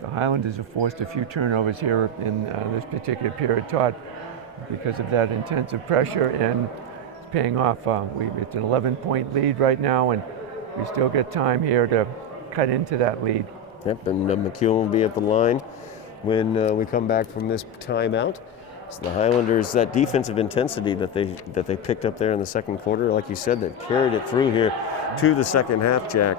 The Highlanders have forced a few turnovers here in this particular period, Todd, because of that intensive pressure, and it's paying off. It's an 11-point lead right now, and we still get time here to cut into that lead. Yep, and McEwen will be at the line when we come back from this timeout. So the Highlanders, that defensive intensity that they picked up there in the second quarter, like you said, they've carried it through here to the second half, Jack.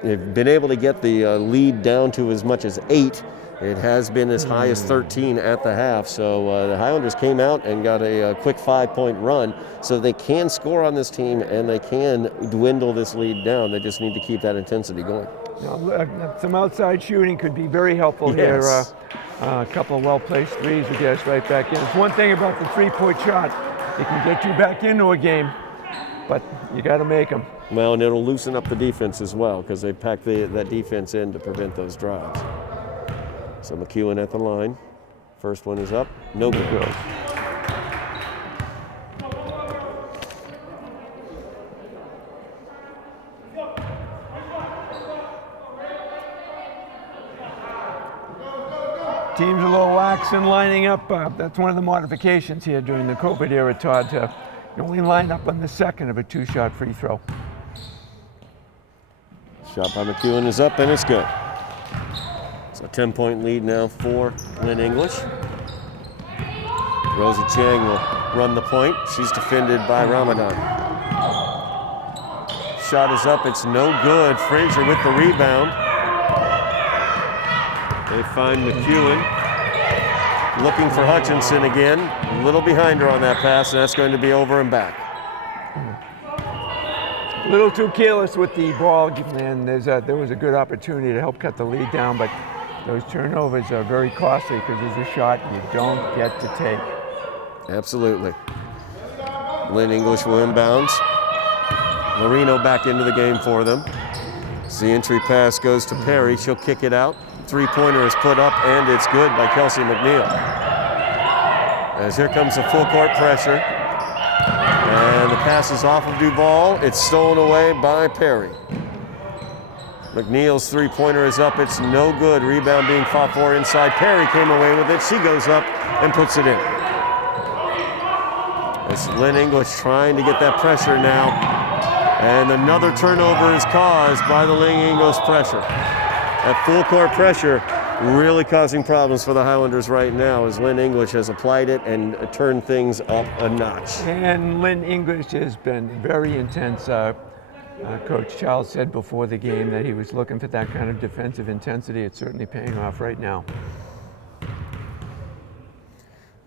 They've been able to get the lead down to as much as 8. It has been as high as 13 at the half. So the Highlanders came out and got a quick 5-point run. So they can score on this team and they can dwindle this lead down. They just need to keep that intensity going. Now, some outside shooting could be very helpful here. A couple of well-placed threes would get us right back in. It's one thing about the three-point shot. It can get you back into a game, but you got to make them. Well, and it'll loosen up the defense as well because they pack that defense in to prevent those drives. So McEwen at the line. First one is up. No good. Team's a little lax in lining up. That's one of the modifications here during the COVID era, Todd. You only line up on the second of a 2-shot free throw. Shot by McEwen is up and it's good. It's a 10-point lead now for Lynn English. Rosie Chang will run the point. She's defended by Ramadan. Shot is up, it's no good. Frazier with the rebound. They find McEwen looking for Hutchinson again. A little behind her on that pass, and that's going to be over and back. A little too careless with the ball, and there was a good opportunity to help cut the lead down, but those turnovers are very costly because there's a shot you don't get to take. Absolutely. Lynn English will inbounds. Marino back into the game for them. As the entry pass goes to Perry, she'll kick it out. Three-pointer is put up, and it's good by Kelsey McNeil. As here comes the full court pressure. And the pass is off of Duval. It's stolen away by Perry. McNeil's three-pointer is up. It's no good. Rebound being fought for inside. Perry came away with it. She goes up and puts it in. It's Lynn English trying to get that pressure now. And another turnover is caused by the Lynn English pressure. That full court pressure really causing problems for the Highlanders right now as Lynn English has applied it and turned things up a notch. And Lynn English has been very intense. Coach Charles said before the game that he was looking for that kind of defensive intensity. It's certainly paying off right now.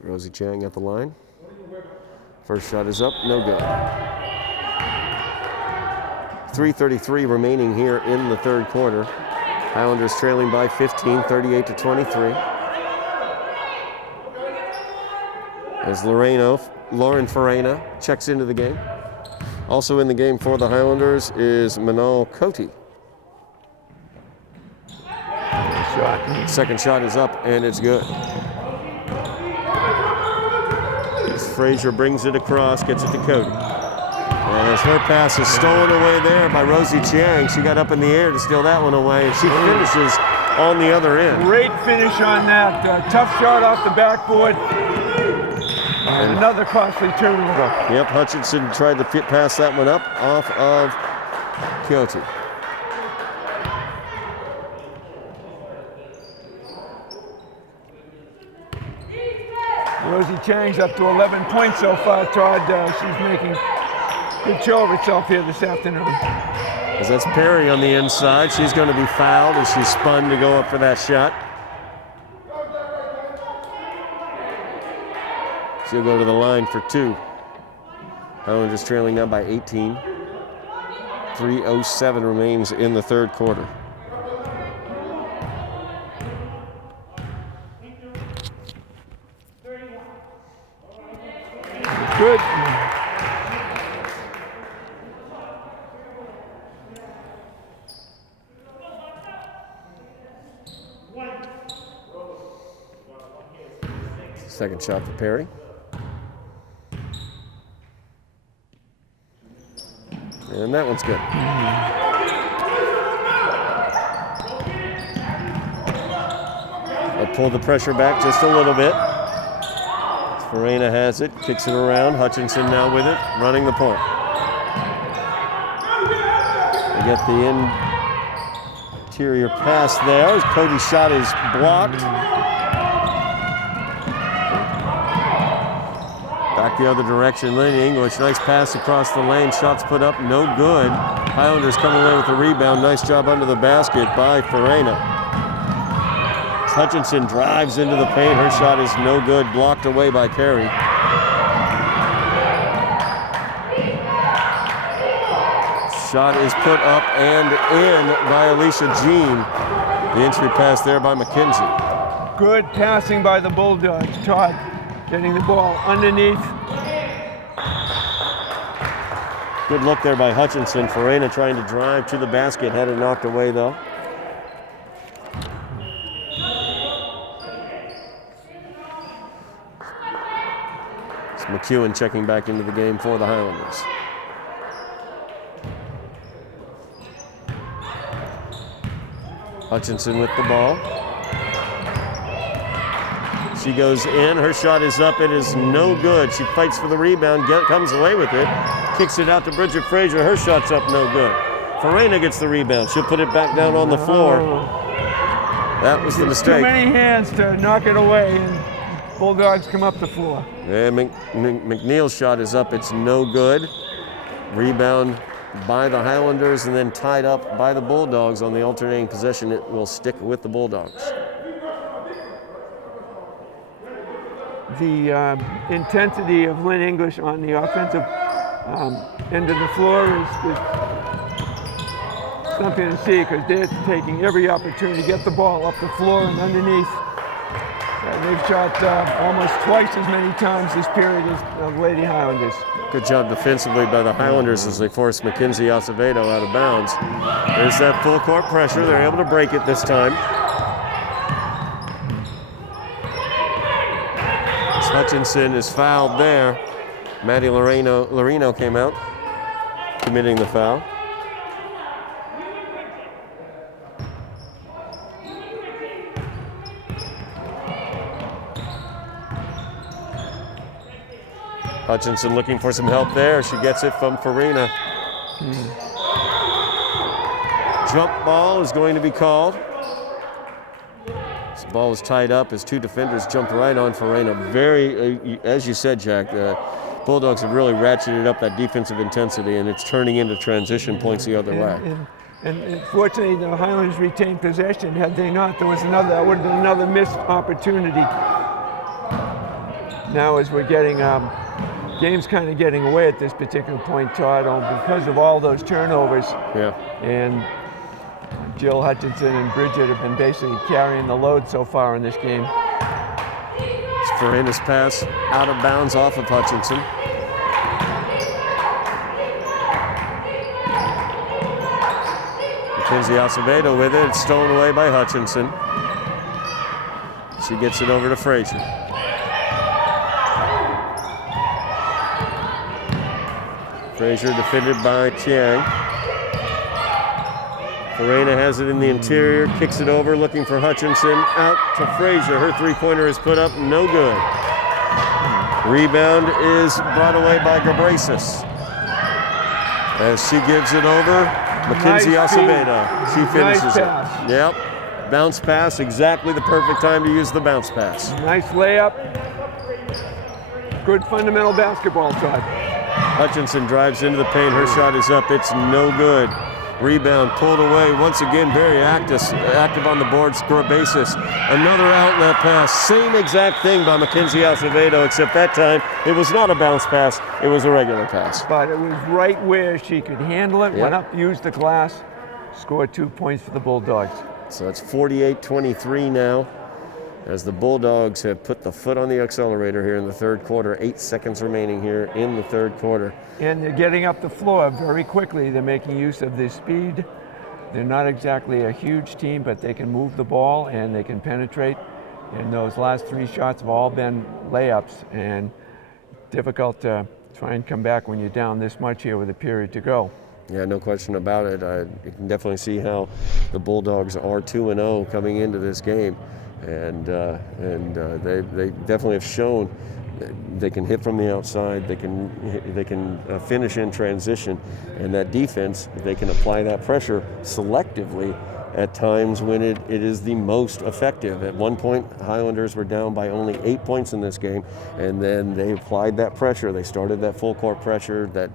Rosie Chang at the line. First shot is up, no good. 3:33 remaining here in the third quarter. Highlanders trailing by 15, 38-23. As Lauren Farina checks into the game. Also in the game for the Highlanders is Manal Cote. Second shot is up and it's good. As Frazier brings it across, gets it to Cote. And as her pass is stolen away there by Rosie Chiang, she got up in the air to steal that one away, and she finishes on the other end. Great finish on that. Tough shot off the backboard. And another costly turnover. Yep, Hutchinson tried to pass that one up off of Cote. Rosie Chang's up to 11 points so far, Todd. She's making good show of herself here this afternoon. As that's Perry on the inside. She's going to be fouled as she's spun to go up for that shot. She'll go to the line for two. Highlanders trailing now by 18. 3:07 remains in the third quarter. Good. Second shot for Perry. And that one's good. They'll pull the pressure back just a little bit. Farina has it, kicks it around. Hutchinson now with it, running the point. They get the interior pass there. Cody's shot is blocked. Back the other direction, Lynn English. Nice pass across the lane. Shots put up, no good. Highlanders come away with the rebound. Nice job under the basket by Farina. Hutchinson drives into the paint. Her shot is no good, blocked away by Perry. Shot is put up and in by Alicia Jean. The entry pass there by McKenzie. Good passing by the Bulldogs. Todd getting the ball underneath. Good look there by Hutchinson. Farina trying to drive to the basket. Had it knocked away though. It's McEwen checking back into the game for the Highlanders. Hutchinson with the ball. She goes in, her shot is up, it is no good. She fights for the rebound, comes away with it, kicks it out to Bridget Frazier, her shot's up, no good. Farina gets the rebound, she'll put it back down on the floor. That was the mistake. Too many hands to knock it away, and Bulldogs come up the floor. Yeah, McNeil's shot is up, it's no good. Rebound by the Highlanders and then tied up by the Bulldogs on the alternating possession. It will stick with the Bulldogs. The intensity of Lynn English on the offensive end of the floor is something to see, because they're taking every opportunity to get the ball up the floor and underneath. They've shot almost twice as many times this period as the Lady Highlanders. Good job defensively by the Highlanders as they force Mackenzie Acevedo out of bounds. There's that full court pressure. They're able to break it this time. Hutchinson is fouled there. Maddie Loreno came out, committing the foul. Hutchinson looking for some help there. She gets it from Farina. Jump ball is going to be called. The ball was tied up as two defenders jumped right on Farina. Very, as you said, Jack, the Bulldogs have really ratcheted up that defensive intensity, and it's turning into transition points the other way. And fortunately, the Highlanders retained possession. Had they not, that would have been another missed opportunity. Now, as we're getting game's kind of getting away at this particular point, Todd, because of all those turnovers. Yeah. And Jill Hutchinson and Bridget have been basically carrying the load so far in this game. It's Farina's pass out of bounds off of Hutchinson. Mackenzie Acevedo with it. It's stolen away by Hutchinson. She gets it over to Frazier. Frazier defended by Chiang. Farina has it in the interior, kicks it over, looking for Hutchinson, out to Frazier. Her three-pointer is put up, no good. Rebound is brought away by Gabrasis. As she gives it over, Mackenzie Acevedo. She finishes it. Yep, bounce pass, exactly the perfect time to use the bounce pass. Nice layup. Good fundamental basketball, Todd. Hutchinson drives into the paint, her shot is up, it's no good. Rebound pulled away, once again very active on the board, score basis. Another outlet pass, same exact thing by Mackenzie Acevedo, except that time it was not a bounce pass, it was a regular pass. But it was right where she could handle it, went up, used the glass, scored 2 points for the Bulldogs. So it's 48-23 now, as the Bulldogs have put the foot on the accelerator here in the third quarter. 8 seconds remaining here in the third quarter. And they're getting up the floor very quickly. They're making use of their speed. They're not exactly a huge team, but they can move the ball and they can penetrate. And those last 3 shots have all been layups, and difficult to try and come back when you're down this much here with a period to go. Yeah, no question about it. You can definitely see how the Bulldogs are 2-0 coming into this game, and they definitely have shown they can hit from the outside. They can finish in transition, and that defense, they can apply that pressure selectively at times when it is the most effective. At one point, Highlanders were down by only 8 points in this game, and then they applied that pressure. They started that full court pressure that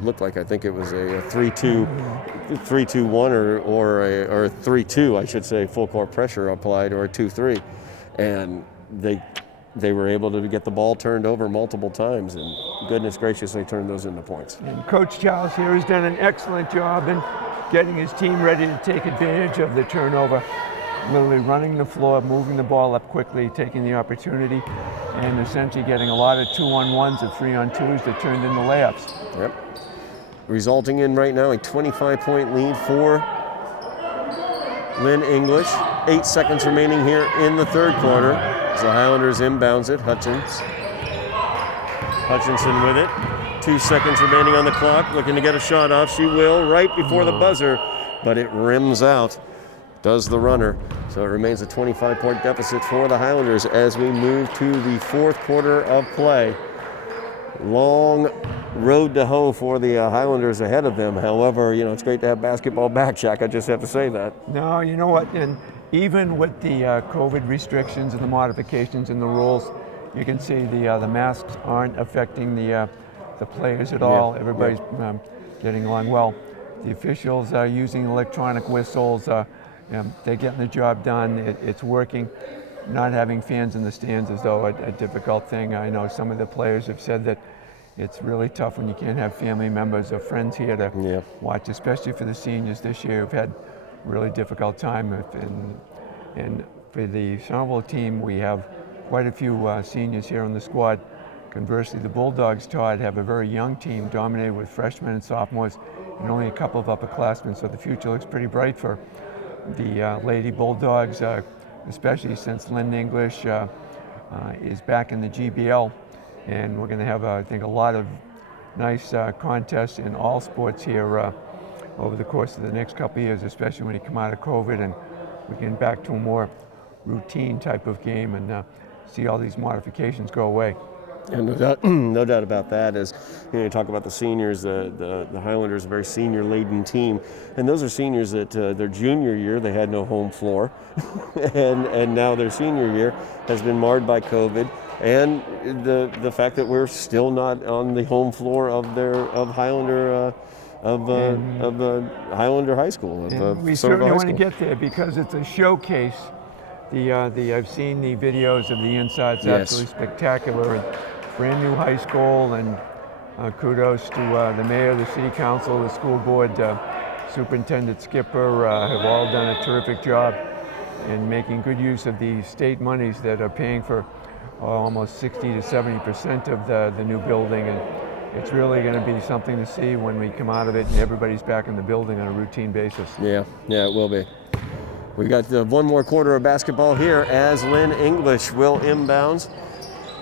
looked like, I think it was a 3-2-1 or a 3-2, I should say, full court pressure applied, or a 2-3, and they were able to get the ball turned over multiple times, and goodness gracious, they turned those into points. And Coach Charles here has done an excellent job in getting his team ready to take advantage of the turnover, literally running the floor, moving the ball up quickly, taking the opportunity, and essentially getting a lot of 2-on-1s and 3-on-2s that turned into layups. Yep. Resulting in right now a 25-point lead for Lynn English. 8 seconds remaining here in the third quarter as the Highlanders inbounds it. Hutchinson with it. 2 seconds remaining on the clock, looking to get a shot off. She will right before the buzzer, but it rims out, does the runner. So it remains a 25-point deficit for the Highlanders as we move to the fourth quarter of play. Long road to hoe for the Highlanders ahead of them. However, it's great to have basketball back, Shaq. I just have to say that. No, you know what? And even with the COVID restrictions and the modifications in the rules, you can see the masks aren't affecting the players at all. Everybody's getting along well. The officials are using electronic whistles. They're getting the job done. It's working. Not having fans in the stands is, though, a difficult thing. I know some of the players have said that it's really tough when you can't have family members or friends here to watch, especially for the seniors this year who've had a really difficult time. And for the Somerville team, we have quite a few seniors here on the squad. Conversely, the Bulldogs, Todd, have a very young team dominated with freshmen and sophomores and only a couple of upperclassmen, so the future looks pretty bright for the Lady Bulldogs, especially since Lynn English is back in the GBL, and we're going to have, I think, a lot of nice contests in all sports here over the course of the next couple of years, especially when you come out of COVID and we get back to a more routine type of game and see all these modifications go away. And no doubt about that. As you talk about the seniors, the Highlanders, a very senior-laden team, and those are seniors that their junior year they had no home floor, and now their senior year has been marred by COVID, and the fact that we're still not on the home floor of Highlander Highlander High School. We certainly want to get there because it's a showcase. I've seen the videos of the inside. It's absolutely spectacular. And brand new high school, and kudos to the mayor, the city council, the school board, superintendent Skipper have all done a terrific job in making good use of the state monies that are paying for almost 60 to 70% of the new building. And it's really going to be something to see when we come out of it and everybody's back in the building on a routine basis. Yeah, it will be. We got one more quarter of basketball here as Lynn English will inbounds,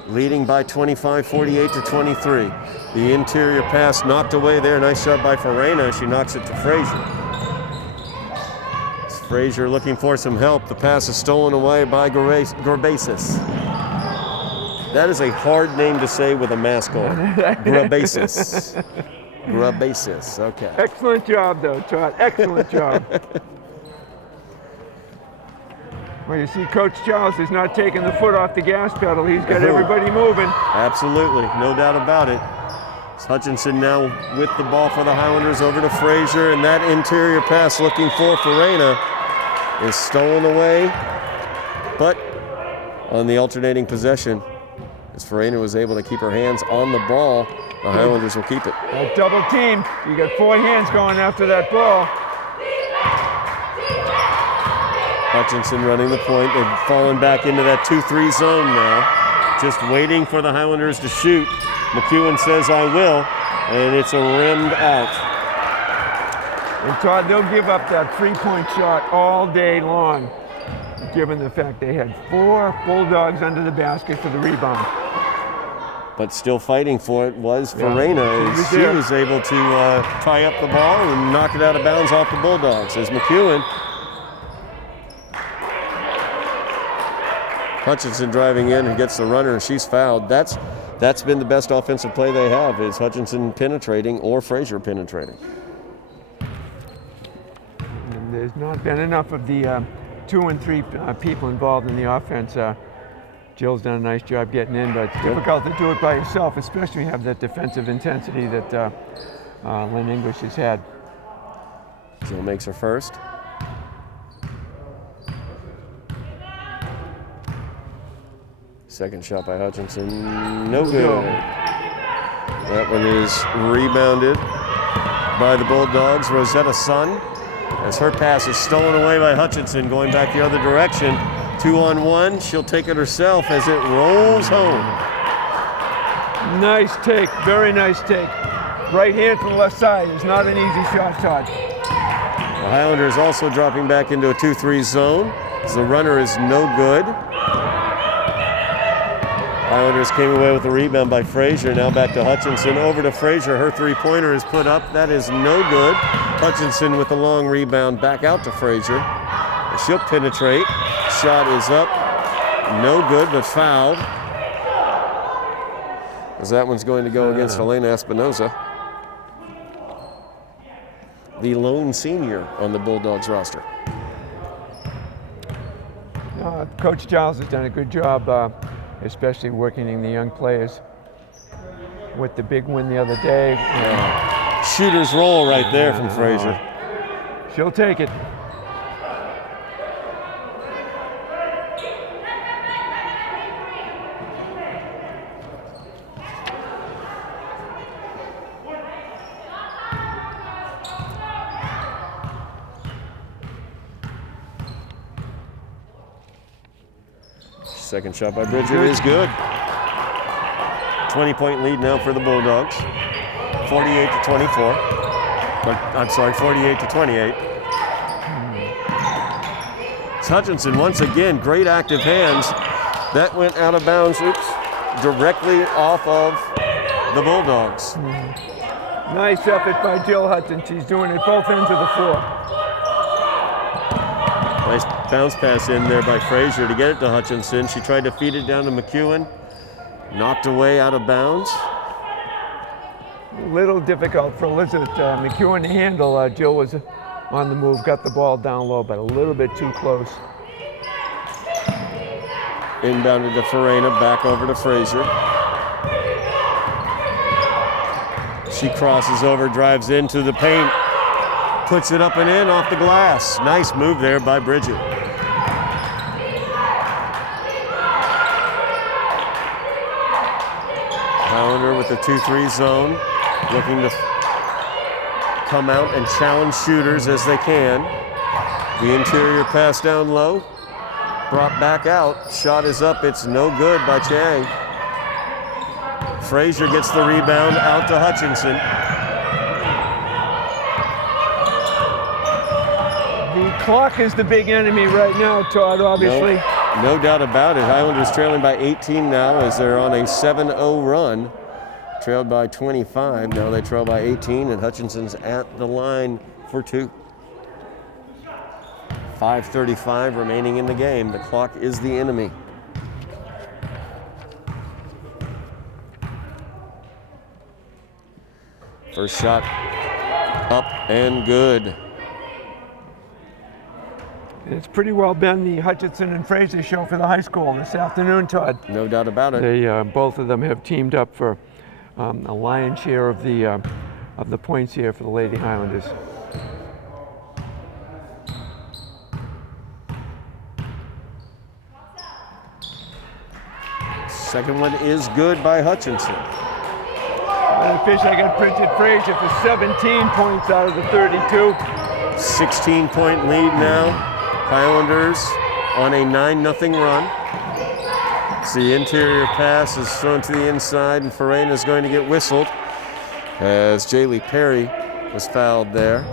leading by 25, 48 to 23. The interior pass knocked away there. Nice shot by Farina. She knocks it to Frazier. Frazier looking for some help. The pass is stolen away by Gorbasis. That is a hard name to say with a mask on. Gorbasis. Gorbasis, okay. Excellent job, though, Todd. Excellent job. Well, you see, Coach Charles is not taking the foot off the gas pedal. He's got everybody moving. Absolutely, no doubt about it. It's Hutchinson now with the ball for the Highlanders over to Frazier, and that interior pass looking for Farina is stolen away. But on the alternating possession, as Farina was able to keep her hands on the ball, the Highlanders will keep it. That double team, you got 4 hands going after that ball. Hutchinson running the point. They've fallen back into that 2-3 zone now. Just waiting for the Highlanders to shoot. McEwen says, I will, and it's a rimmed out. And Todd, they'll give up that 3-point shot all day long, given the fact they had 4 Bulldogs under the basket for the rebound. but still fighting for it was Farina. She was able to tie up the ball and knock it out of bounds off the Bulldogs. As McEwen, Hutchinson driving in and gets the runner, and she's fouled. That's been the best offensive play they have, is Hutchinson penetrating or Frazier penetrating. And there's not been enough of the 2 and 3 people involved in the offense. Jill's done a nice job getting in, but it's difficult to do it by yourself, especially when you have that defensive intensity that Lynn English has had. Jill makes her first. Second shot by Hutchinson, no good. That one is rebounded by the Bulldogs. Rosetta Sun, as her pass is stolen away by Hutchinson, going back the other direction. 2-on-1, she'll take it herself as it rolls home. Nice take, very nice take. Right hand from the left side is not an easy shot, Todd. The Highlanders also dropping back into a 2-3 zone, as the runner is no good. Highlanders came away with a rebound by Frazier. Now back to Hutchinson. Over to Frazier. Her three-pointer is put up. That is no good. Hutchinson with a long rebound back out to Frazier. She'll penetrate. Shot is up. No good, but fouled. As that one's going to go against Helena Espinoza, the lone senior on the Bulldogs roster. Coach Giles has done a good job, especially working in the young players. With the big win the other day. Shooter's roll right there from Frazier. She'll take it. Second shot by Bridger is good. 20-point lead now for the Bulldogs. 48-24. I'm sorry, 48-28. It's Hutchinson once again, great active hands. That went out of bounds, directly off of the Bulldogs. Nice effort by Jill Hutton. She's doing it both ends of the floor. Nice bounce pass in there by Frazier to get it to Hutchinson. She tried to feed it down to McEwen. Knocked away out of bounds. A little difficult for Elizabeth McEwen to handle. Jill was on the move, got the ball down low, but a little bit too close. Inbounded to Farina, back over to Frazier. She crosses over, drives into the paint, puts it up and in off the glass. Nice move there by Bridget. Highlander with the 2-3 zone, looking to come out and challenge shooters as they can. The interior pass down low, brought back out. Shot is up, it's no good by Chang. Frazier gets the rebound out to Hutchinson. The clock is the big enemy right now, Todd, obviously. No doubt about it. Highlanders trailing by 18 now as they're on a 7-0 run. Trailed by 25, now they trail by 18, and Hutchinson's at the line for 2. 5:35 remaining in the game. The clock is the enemy. First shot up and good. It's pretty well been the Hutchinson and Fraser show for the high school this afternoon, Todd. No doubt about it. They both of them have teamed up for a lion's share of the points here for the Lady Highlanders. Second one is good by Hutchinson. And fish, I got Bridget Frazier for 17 points out of the 32. 16-point lead now. Highlanders on a 9-0 run. The interior pass is thrown to the inside, and Farina is going to get whistled as Jaylee Perry was fouled there.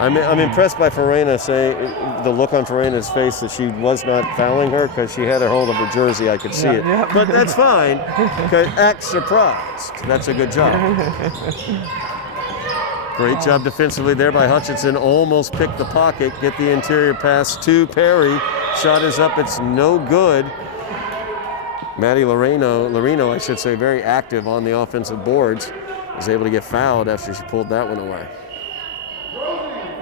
I'm impressed by Farina saying the look on Farina's face that she was not fouling her because she had her hold of her jersey. I could see it. Yeah. But that's fine. Act surprised. That's a good job. Great job defensively there by Hutchinson. Almost picked the pocket. Get the interior pass to Perry. Shot is up. It's no good. Maddie Loreno, I should say, very active on the offensive boards. Was able to get fouled after she pulled that one away.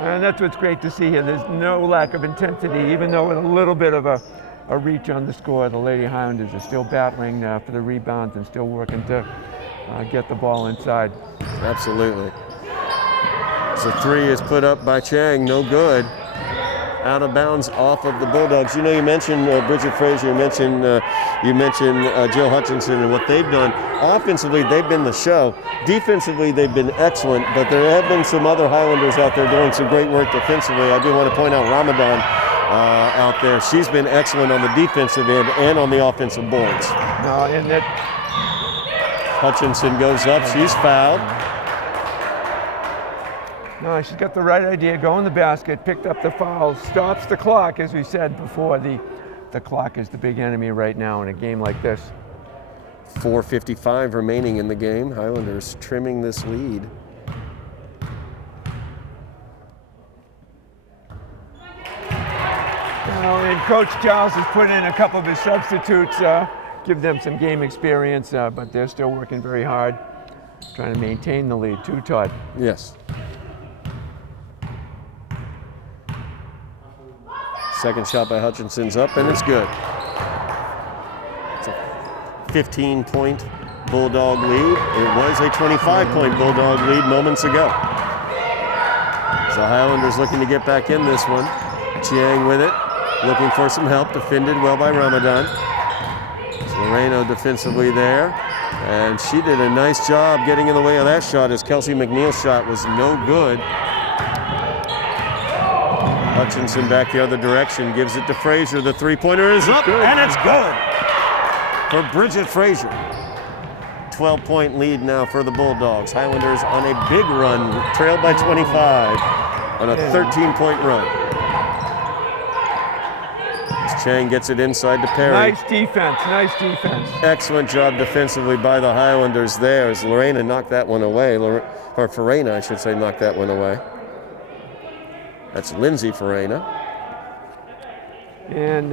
And that's what's great to see here. There's no lack of intensity, even though with a little bit of a reach on the score. The Lady Highlanders are still battling for the rebounds and still working to get the ball inside. Absolutely. So 3 is put up by Chang, no good. Out of bounds off of the Bulldogs. You know, you mentioned Bridget Frazier, you mentioned Jill Hutchinson and what they've done. Offensively, they've been the show. Defensively, they've been excellent, but there have been some other Highlanders out there doing some great work defensively. I do want to point out Ramadan out there. She's been excellent on the defensive end and on the offensive boards. And that Hutchinson goes up, she's fouled. No, she's got the right idea. Go in the basket, picked up the foul, stops the clock, as we said before. The clock is the big enemy right now in a game like this. 4:55 remaining in the game. Highlanders trimming this lead. And Coach Giles has put in a couple of his substitutes, give them some game experience, but they're still working very hard, trying to maintain the lead too, Todd. Yes. Second shot by Hutchinson's up, and it's good. It's a 15-point Bulldog lead. It was a 25-point Bulldog lead moments ago. So Highlanders looking to get back in this one. Chiang with it, looking for some help, defended well by Ramadan. Loreno defensively there, and she did a nice job getting in the way of that shot as Kelsey McNeil's shot was no good. Hutchinson back the other direction, gives it to Frazier. The three-pointer is up, and it's good for Bridget Frazier. 12-point lead now for the Bulldogs. Highlanders on a big run, trailed by 25 on a 13-point run. As Chang gets it inside to Perry. Nice defense, nice defense. Excellent job defensively by the Highlanders there as Lorena knocked that one away, or Farina, I should say, knocked that one away. That's Lindsay Farina. And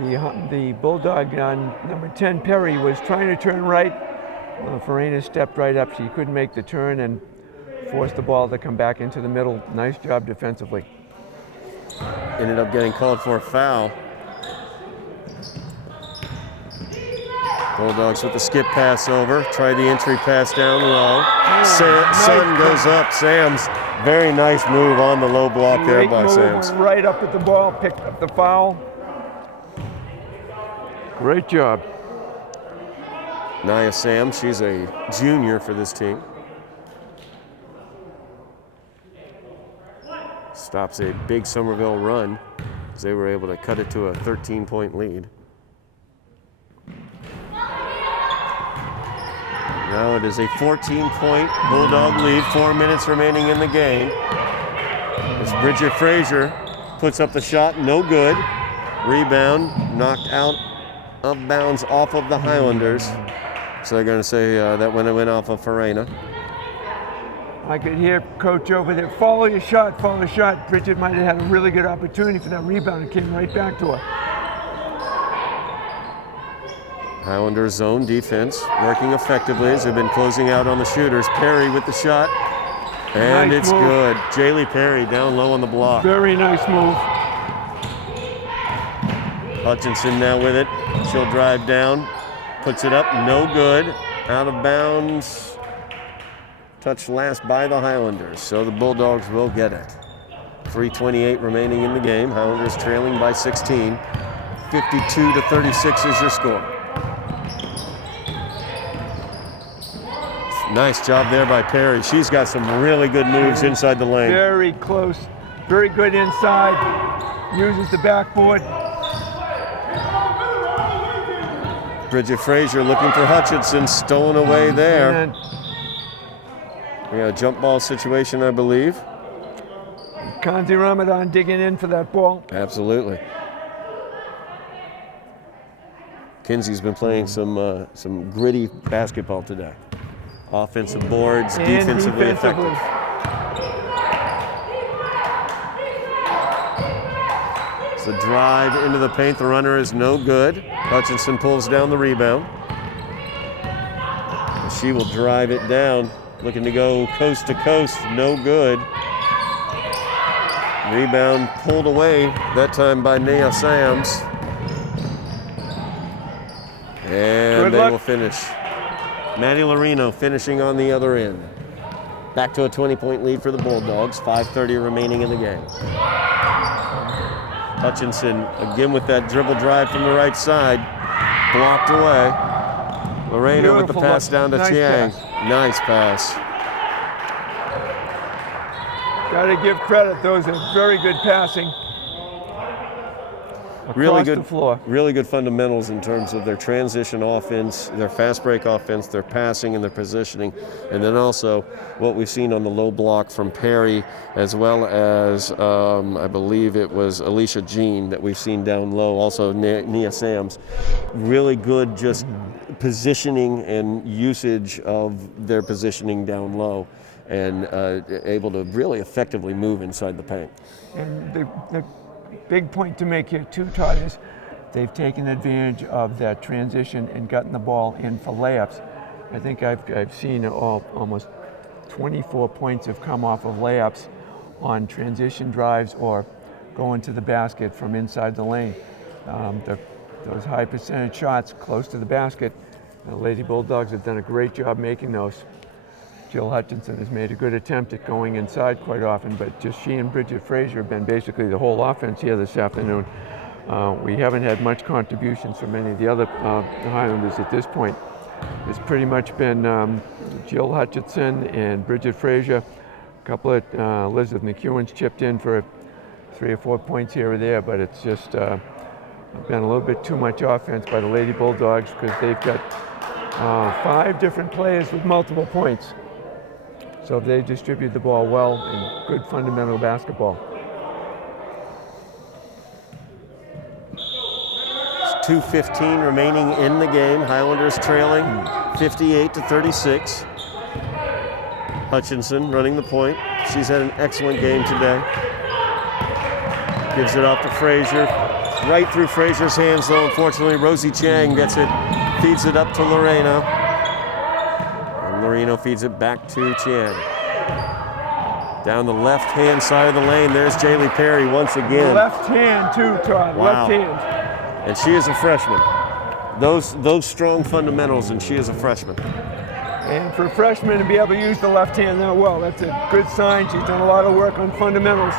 the Bulldog number 10, Perry, was trying to turn right. Farina stepped right up. She couldn't make the turn and forced the ball to come back into the middle. Nice job defensively. Ended up getting called for a foul. Bulldogs with the skip pass over. Try the entry pass down low. Sun goes up. Sam's very nice move on the low block there by Sams. Right up at the ball, picked up the foul. Great job. Nia Sam, she's a junior for this team. Stops a big Somerville run as they were able to cut it to a 13-point lead. Now it is a 14-point Bulldog lead, 4 minutes remaining in the game. As Bridget Frazier puts up the shot, no good. Rebound, knocked out of bounds off of the Highlanders. So they're going to say that when it went off of Farina. I could hear Coach over there, follow your shot, follow the shot. Bridget might have had a really good opportunity for that rebound. It came right back to her. Highlanders zone defense working effectively as they've been closing out on the shooters. Perry with the shot, and nice it's move. Good. Jaylee Perry down low on the block. Very nice move. Hutchinson now with it. She'll drive down, puts it up, no good. Out of bounds. Touched last by the Highlanders, so the Bulldogs will get it. 3:28 remaining in the game. Highlanders trailing by 16. 52-36 is your score. Nice job there by Perry. She's got some really good moves inside the lane. Very close, very good inside. Uses the backboard. Bridget Frazier looking for Hutchinson, stolen away there. Yeah, jump ball situation, I believe. Kanzi Ramadan digging in for that ball. Absolutely. Kinsey's been playing some gritty basketball today. Offensive boards, And defensively effective. It's a drive into the paint. The runner is no good. Hutchinson pulls down the rebound. She will drive it down, looking to go coast to coast, no good. Rebound pulled away, that time by Nia Sams. And they will finish. Maddie Lorino finishing on the other end. Back to a 20-point lead for the Bulldogs, 5:30 remaining in the game. Hutchinson again with that dribble drive from the right side, blocked away. Lorena with the pass down to Chiang. Nice pass. Got to give credit, those are very good passing. Really The floor. really good fundamentals in terms of their transition offense, their fast break offense, their passing and their positioning, and then also what we've seen on the low block from Perry, as well as I believe it was Alicia Jean that we've seen down low, also Nia Sams. Really good just positioning and usage of their positioning down low, and able to really effectively move inside the paint. And the big point to make here too, Todd, is they've taken advantage of that transition and gotten the ball in for layups. I think I've seen almost 24 points have come off of layups on transition drives or going to the basket from inside the lane. Those high percentage shots close to the basket, the Lady Bulldogs have done a great job making those. Jill Hutchinson has made a good attempt at going inside quite often, but just she and Bridget Frazier have been basically the whole offense here this afternoon. We haven't had much contributions from any of the other Highlanders at this point. It's pretty much been Jill Hutchinson and Bridget Frazier. A couple of Elizabeth McEwen's chipped in for 3 or 4 points here or there, but it's just been a little bit too much offense by the Lady Bulldogs because they've got 5 different players with multiple points. So they distribute the ball well and good fundamental basketball. It's 2:15 remaining in the game. Highlanders trailing 58-36. Hutchinson running the point. She's had an excellent game today. Gives it off to Frazier. Right through Frazier's hands though, unfortunately. Rosie Chang gets it, feeds it up to Lorena. Loreno feeds it back to Chiang. Down the left-hand side of the lane, there's Jaylee Perry once again. Left hand too, Todd. Wow. Left hand. And she is a freshman. Those strong fundamentals, and she is a freshman. And for a freshman to be able to use the left hand that well, that's a good sign. She's done a lot of work on fundamentals.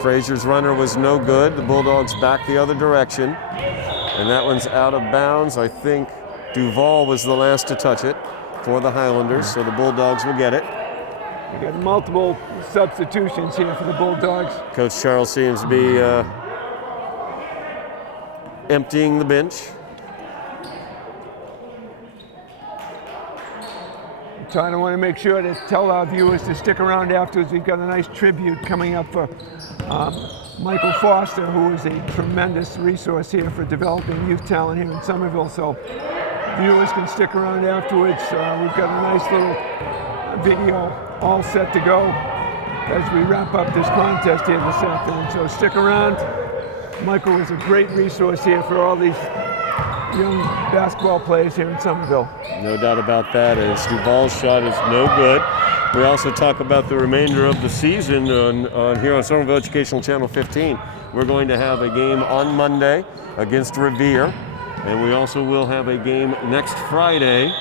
Frazier's runner was no good. The Bulldogs back the other direction. And that one's out of bounds. I think Duval was the last to touch it for the Highlanders, so the Bulldogs will get it. We got multiple substitutions here for the Bulldogs. Coach Charles seems to be emptying the bench. Todd, I want to make sure to tell our viewers to stick around afterwards. We've got a nice tribute coming up for Michael Foster, who is a tremendous resource here for developing youth talent here in Somerville. So viewers can stick around afterwards. We've got a nice little video all set to go as we wrap up this contest here this afternoon. So stick around. Michael was a great resource here for all these young basketball players here in Somerville. No doubt about that, as Duval's shot is no good. We also talk about the remainder of the season on here on Somerville Educational Channel 15. We're going to have a game on Monday against Revere, and we also will have a game next Friday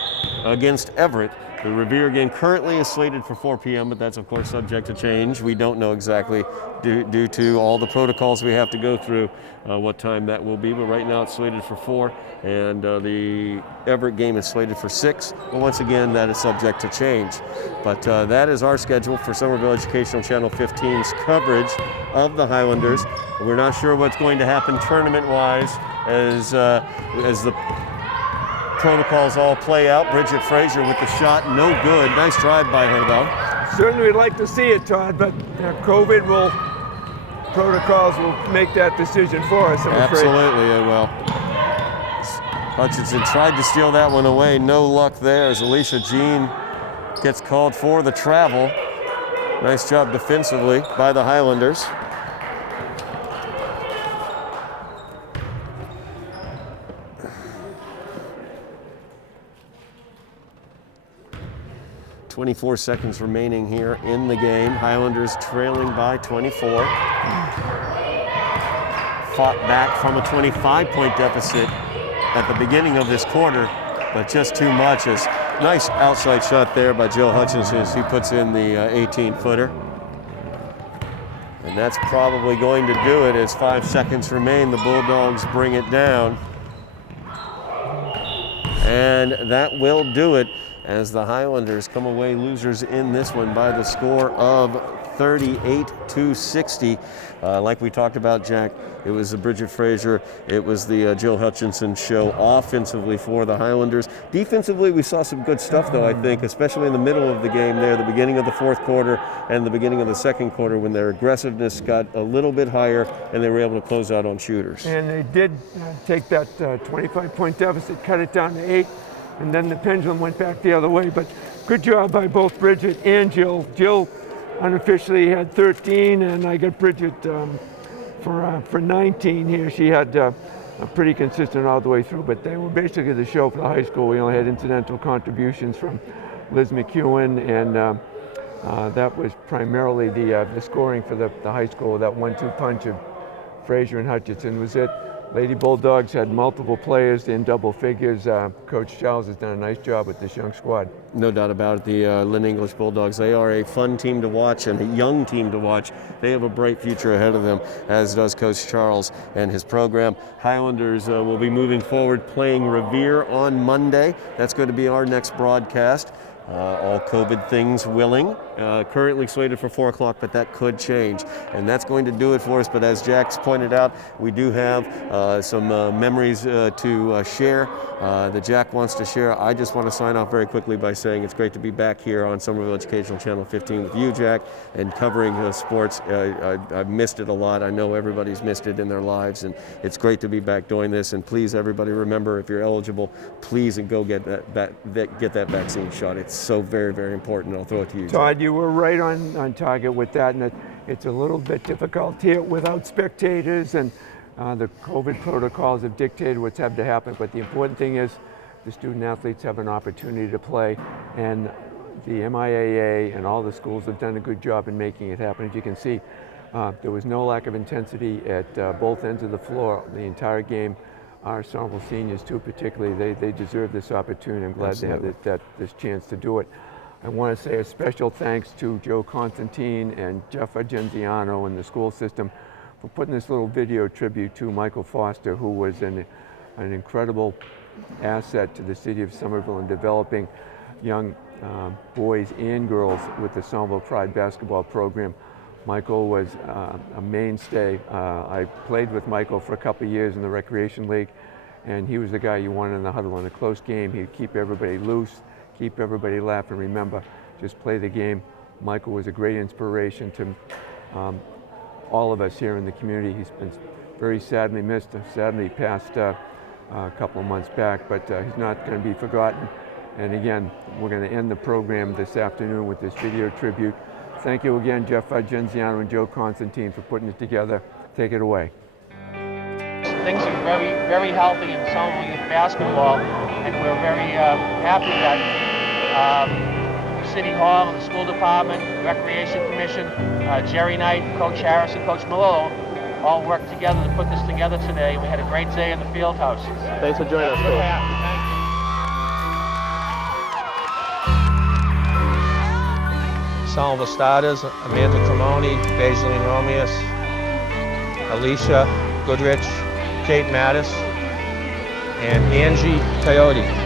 against Everett. The Revere game currently is slated for 4 p.m., but that's of course subject to change. We don't know exactly due to all the protocols we have to go through what time that will be, but right now it's slated for 4, and the Everett game is slated for 6. But once again, that is subject to change. But that is our schedule for Somerville Educational Channel 15's coverage of the Highlanders. We're not sure what's going to happen tournament-wise as the protocols all play out. Bridget Frazier with the shot, no good. Nice drive by her though. Certainly we'd like to see it, Todd, but COVID protocols will make that decision for us, I'm afraid. Absolutely, it will. Hutchinson tried to steal that one away. No luck there as Alicia Jean gets called for the travel. Nice job defensively by the Highlanders. .24 seconds remaining here in the game. Highlanders trailing by 24. Fought back from a 25-point deficit at the beginning of this quarter, but just too much. As nice outside shot there by Jill Hutchinson as he puts in the 18-footer. And that's probably going to do it as 5 seconds remain. The Bulldogs bring it down. And that will do it as the Highlanders come away losers in this one by the score of 38-60. Like we talked about, Jack, it was the Bridget Fraser, it was the Jill Hutchinson show offensively for the Highlanders. Defensively, we saw some good stuff, though, I think, especially in the middle of the game there, the beginning of the fourth quarter and the beginning of the second quarter, when their aggressiveness got a little bit higher and they were able to close out on shooters. And they did take that 25-point deficit, cut it down to 8, and then the pendulum went back the other way. But good job by both Bridget and Jill. Jill unofficially had 13, and I got Bridget for 19 here. She had a pretty consistent all the way through, but they were basically the show for the high school. We only had incidental contributions from Liz McEwen, and that was primarily the scoring for the high school. That 1-2 punch of Fraser and Hutchinson was it. Lady Bulldogs had multiple players in double figures. Coach Charles has done a nice job with this young squad. No doubt about it. The Lynn English Bulldogs, they are a fun team to watch and a young team to watch. They have a bright future ahead of them, as does Coach Charles and his program. Highlanders will be moving forward playing Revere on Monday. That's going to be our next broadcast. All COVID things willing. Currently slated for 4 o'clock, but that could change. And that's going to do it for us. But as Jack's pointed out, we do have some memories to share that Jack wants to share. I just want to sign off very quickly by saying it's great to be back here on Somerville Educational Channel 15 with you, Jack, and covering sports. I've missed it a lot. I know everybody's missed it in their lives, and it's great to be back doing this. And please, everybody, remember, if you're eligible, please and go get that vaccine shot. It's so very, very important. I'll throw it to you, Todd. You were right on target with that, and it's a little bit difficult here without spectators, and the COVID protocols have dictated what's had to happen. But the important thing is the student athletes have an opportunity to play, and the MIAA and all the schools have done a good job in making it happen. As you can see, there was no lack of intensity at both ends of the floor the entire game. Our Somerville seniors, too, particularly, they deserve this opportunity. I'm glad Absolutely. they have this chance to do it. I want to say a special thanks to Joe Constantine and Jeff Argenziano and the school system for putting this little video tribute to Michael Foster, who was an incredible asset to the city of Somerville in developing young boys and girls with the Somerville Pride basketball program. Michael was a mainstay. I played with Michael for a couple of years in the Recreation League, and he was the guy you wanted in the huddle. In a close game, he'd keep everybody loose, keep everybody laughing. Remember, just play the game. Michael was a great inspiration to all of us here in the community. He's been very sadly missed. Sadly passed a couple of months back, but he's not going to be forgotten. And again, we're going to end the program this afternoon with this video tribute. Thank you again, Jeff Argenziano and Joe Constantine, for putting it together. Take it away. Things are very, very healthy in Somerville youth basketball, and we're very happy that City Hall and the school department, Recreation Commission, Jerry Knight, Coach Harris, and Coach Malone all worked together to put this together today. We had a great day in the field house. Thanks for joining us, Coach. Thank you. Somerville starters: Amanda Cremoni, Baiseline Romius, Alicia Goodrich, Kate Mattis, and Angie Coyote.